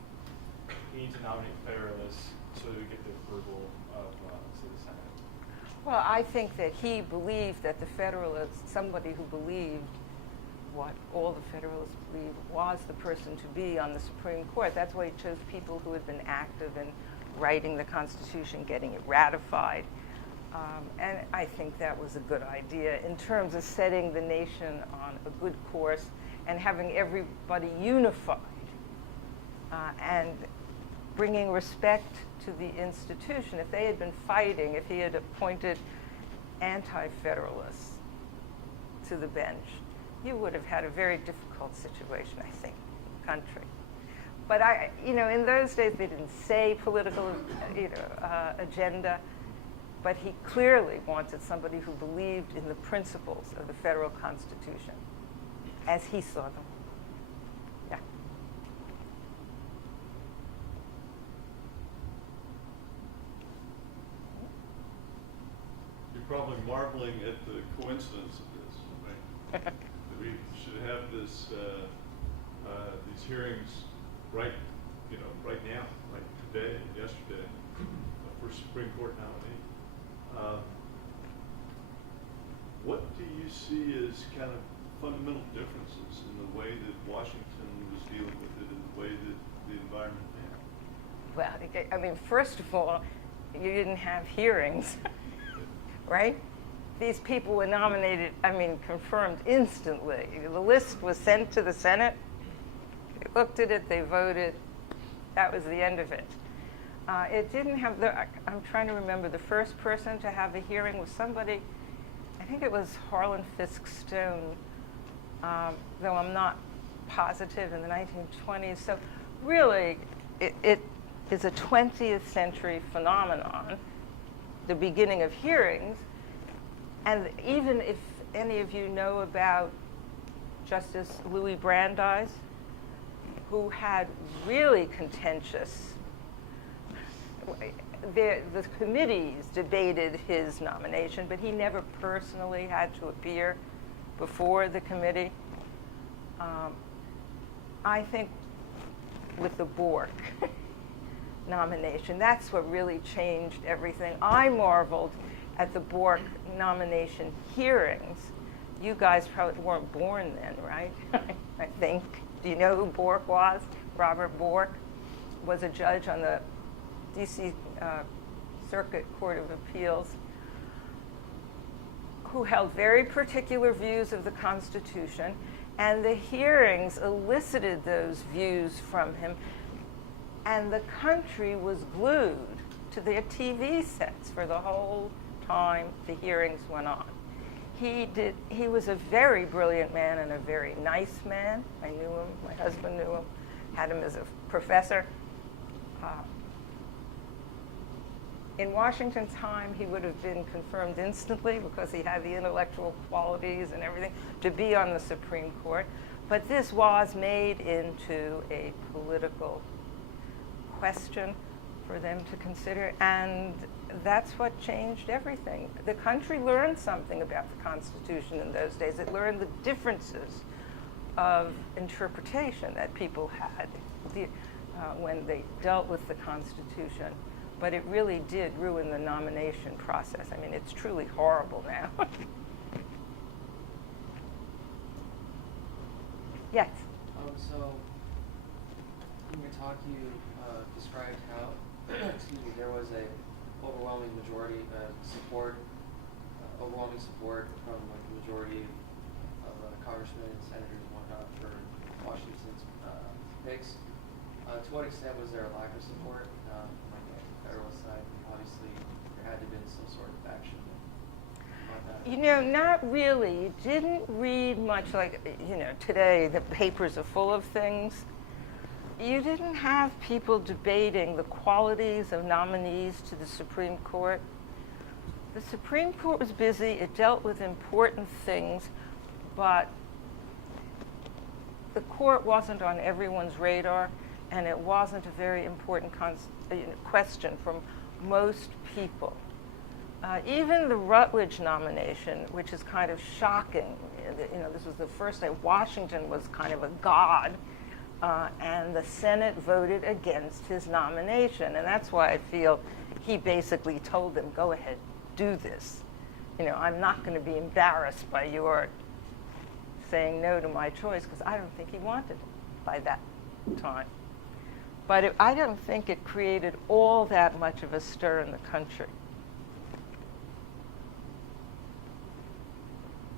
he needs to nominate Federalists to get the approval of say the Senate? Well, I think that he believed that the Federalists, somebody who believed what all the Federalists believed, was the person to be on the Supreme Court. That's why he chose people who had been active in writing the Constitution, getting it ratified. And I think that was a good idea in terms of setting the nation on a good course and having everybody unified and bringing respect to the institution. If they had been fighting, if he had appointed anti-Federalists to the bench, you would have had a very difficult situation, I think, in the country. But in those days, they didn't say political, agenda, but he clearly wanted somebody who believed in the principles of the federal Constitution as he saw them. Yeah. You're probably marveling at the coincidence of this, right? That we should have this these hearings right now, like today and yesterday, for Supreme Court nominee. What do you see as kind of fundamental differences in the way that Washington was dealing with it and the way that the environment now? Well, I mean, first of all, you didn't have hearings, right? These people were nominated, confirmed instantly. The list was sent to the Senate. They looked at it, they voted. That was the end of it. It didn't have I'm trying to remember, the first person to have a hearing was somebody, I think it was Harlan Fiske Stone, though I'm not positive, in the 1920s. So really, it is a 20th century phenomenon, the beginning of hearings. And even if any of you know about Justice Louis Brandeis, who had really contentious, the committees debated his nomination, but he never personally had to appear before the committee. I think with the Bork nomination, that's what really changed everything. I marveled at the Bork nomination hearings. You guys probably weren't born then, right? I think. Do you know who Bork was? Robert Bork was a judge on the D.C. Circuit Court of Appeals who held very particular views of the Constitution, and the hearings elicited those views from him, and the country was glued to their TV sets for the whole time the hearings went on. He was a very brilliant man and a very nice man. I knew him, my husband knew him, had him as a professor. In Washington's time, he would have been confirmed instantly because he had the intellectual qualities and everything to be on the Supreme Court. But this was made into a political question for them to consider, and that's what changed everything. The country learned something about the Constitution in those days. It learned the differences of interpretation that people had when they dealt with the Constitution. But it really did ruin the nomination process. I mean, it's truly horrible now. Yes? So, in your talk, you described how, excuse me, there was a overwhelming support from like, the majority of congressmen and senators and whatnot for Washington's picks. To what extent was there a lack of support from the federal side? Obviously, there had to have been some sort of action on that. You know, not really. You didn't read much like, today the papers are full of things. You didn't have people debating the qualities of nominees to the Supreme Court. The Supreme Court was busy. It dealt with important things, but the court wasn't on everyone's radar, and it wasn't a very important question from most people. Even the Rutledge nomination, which is kind of shocking, this was the first day Washington was kind of a god, and the Senate voted against his nomination. And that's why I feel he basically told them, go ahead, do this. I'm not going to be embarrassed by your saying no to my choice, because I don't think he wanted it by that time. But I don't think it created all that much of a stir in the country.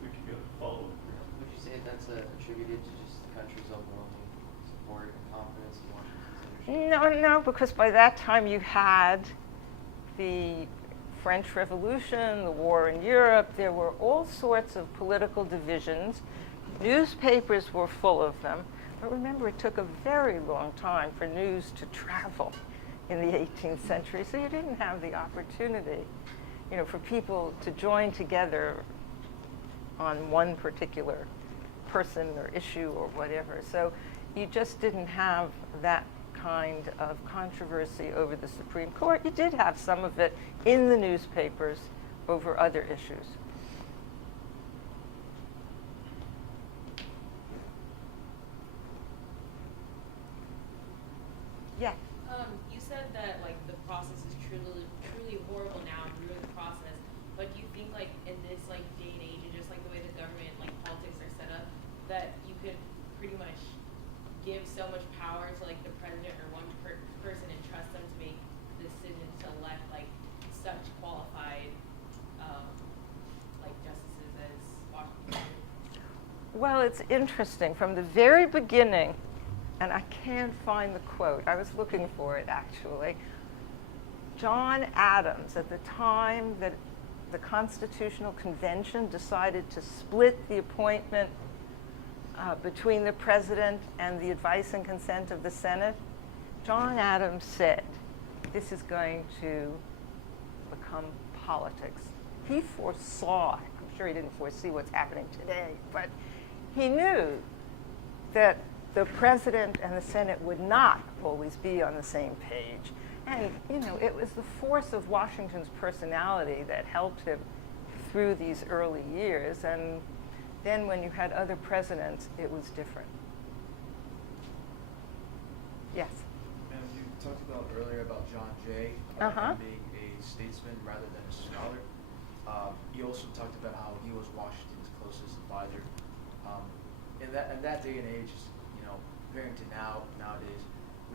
We can go follow. Would you say that's attributed to just the country's overwhelming support and confidence in Washington's leadership? No, because by that time you had the French Revolution, the war in Europe. There were all sorts of political divisions. Newspapers were full of them. But remember, it took a very long time for news to travel in the 18th century, so you didn't have the opportunity, for people to join together on one particular person or issue or whatever. So you just didn't have that kind of controversy over the Supreme Court. You did have some of it in the newspapers over other issues. Yeah. You said that the process is truly horrible now and ruined the process. But do you think in this day and age, and just the way the government politics are set up, that you could pretty much give so much power to the president or one person and trust them to make decisions to elect such qualified justices as Washington? Well, it's interesting. From the very beginning, and I can't find the quote. I was looking for it, actually. John Adams, at the time that the Constitutional Convention decided to split the appointment between the president and the advice and consent of the Senate, John Adams said, this is going to become politics. He foresaw, I'm sure he didn't foresee what's happening today, but he knew that the president and the Senate would not always be on the same page. And, it was the force of Washington's personality that helped him through these early years. And Then when you had other presidents, it was different. Yes? And you talked about earlier about John Jay, Uh-huh. him being a statesman rather than a scholar. You also talked about how he was Washington's closest advisor. In that day and age, you know, comparing to nowadays,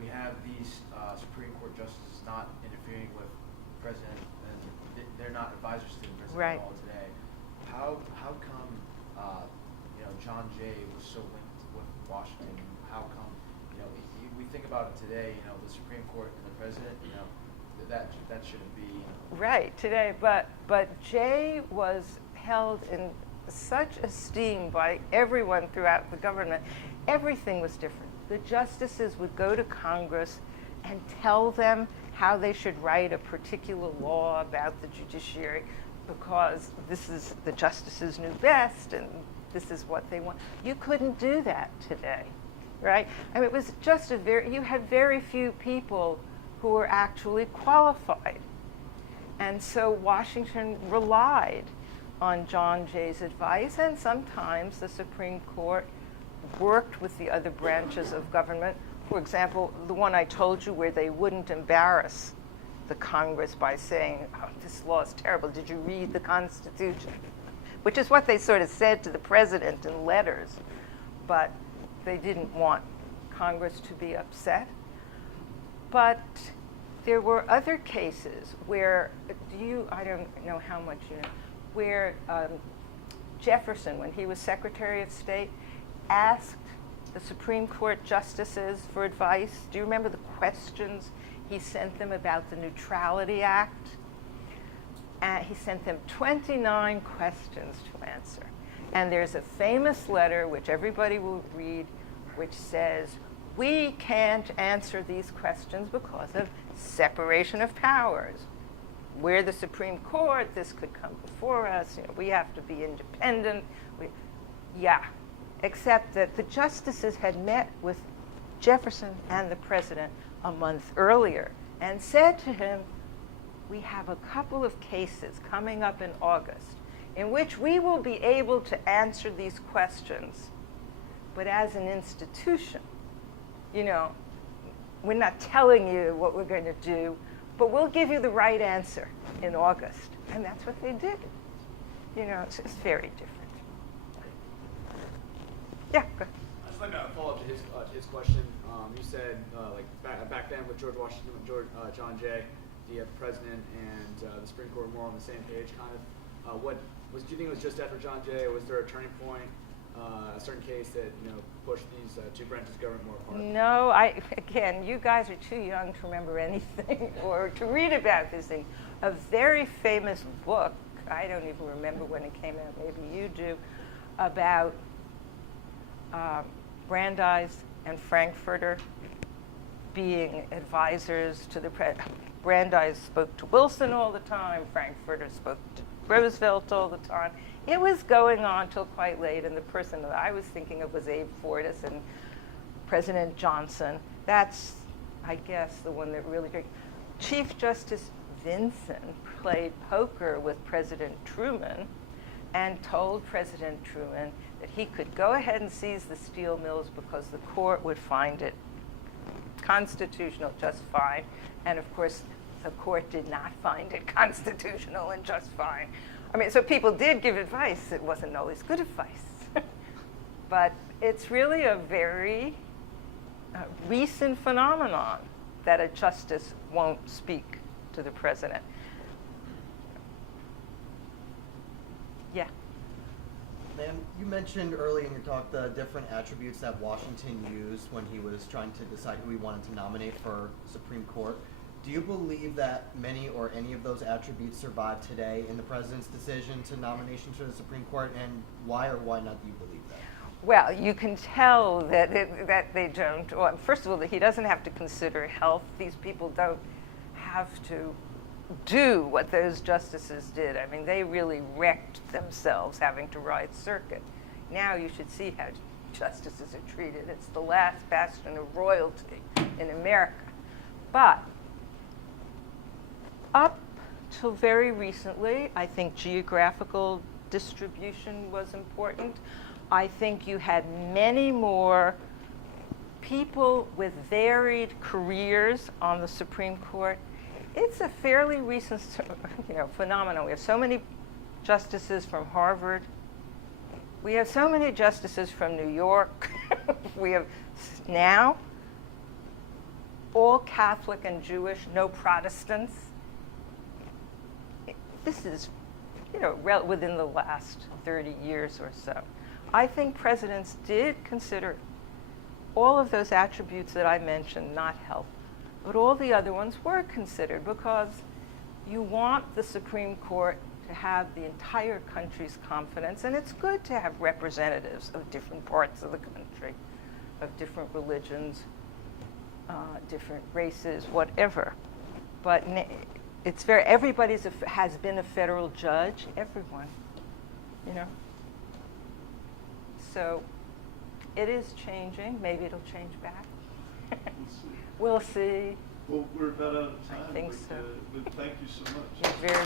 we have these Supreme Court justices not interfering with the president, and they're not advisors to the president Right. at all today. How come you know, John Jay was so linked with Washington? How come, you know, we think about it today, you know, the Supreme Court and the president, you know, that shouldn't be. Right, today, but Jay was held in such esteem by everyone throughout the government. Everything was different. The justices would go to Congress and tell them how they should write a particular law about the judiciary, because this is the justices knew best and this is what they want. You couldn't do that today, right? I mean, it was just you had very few people who were actually qualified. And so Washington relied on John Jay's advice, and sometimes the Supreme Court worked with the other branches of government. For example, the one I told you where they wouldn't embarrass the Congress by saying, oh, this law is terrible, did you read the Constitution? Which is what they sort of said to the president in letters, but they didn't want Congress to be upset. But there were other cases where, I don't know how much you know, where Jefferson, when he was Secretary of State, asked the Supreme Court justices for advice. Do you remember the questions he sent them about the Neutrality Act? He sent them 29 questions to answer. And there's a famous letter, which everybody will read, which says, we can't answer these questions because of separation of powers. We're the Supreme Court, this could come before us, you know, we have to be independent. Except that the justices had met with Jefferson and the president a month earlier and said to him, we have a couple of cases coming up in August in which we will be able to answer these questions, but as an institution, you know, we're not telling you what we're going to do, but we'll give you the right answer in August. And that's what they did. You know, it's very different. Yeah, go ahead. I just like to follow up to his question. You said like back then with George Washington, with John Jay, the president and the Supreme Court were more on the same page, kind of. Do you think it was just after John Jay, or was there a turning point, a certain case that pushed these two branches of government more apart? No, again, you guys are too young to remember anything or to read about this thing. A very famous book, I don't even remember when it came out, maybe you do, about Brandeis and Frankfurter being advisors to the president. Brandeis spoke to Wilson all the time. Frankfurter spoke to Roosevelt all the time. It was going on till quite late, and the person that I was thinking of was Abe Fortas and President Johnson. That's, I guess, the one that really... Chief Justice Vinson played poker with President Truman and told President Truman that he could go ahead and seize the steel mills because the court would find it constitutional just fine. And of course, the court did not find it constitutional and just fine. I mean, so people did give advice. It wasn't always good advice. But it's really a very recent phenomenon that a justice won't speak to the president. Yeah. Ma'am, you mentioned earlier in your talk the different attributes that Washington used when he was trying to decide who he wanted to nominate for Supreme Court. Do you believe that many or any of those attributes survive today in the president's decision to nomination to the Supreme Court, and why or why not do you believe that? Well, you can tell that that they don't. Well, first of all, that he doesn't have to consider health. These people don't have to do what those justices did. I mean, they really wrecked themselves having to ride circuit. Now you should see how justices are treated. It's the last bastion of royalty in America. But up till very recently, I think geographical distribution was important. I think you had many more people with varied careers on the Supreme Court. It's a fairly recent, phenomenon. We have so many justices from Harvard. We have so many justices from New York. We have now all Catholic and Jewish, no Protestants. This is, within the last 30 years or so. I think presidents did consider all of those attributes that I mentioned not help, but all the other ones were considered because you want the Supreme Court to have the entire country's confidence, and it's good to have representatives of different parts of the country, of different religions, different races, whatever. But it's everybody's has been a federal judge, everyone, So it is changing. Maybe it'll change back. We'll see. We'll see. Well, we're about out of time. I think but, so. But thank you so much. You're very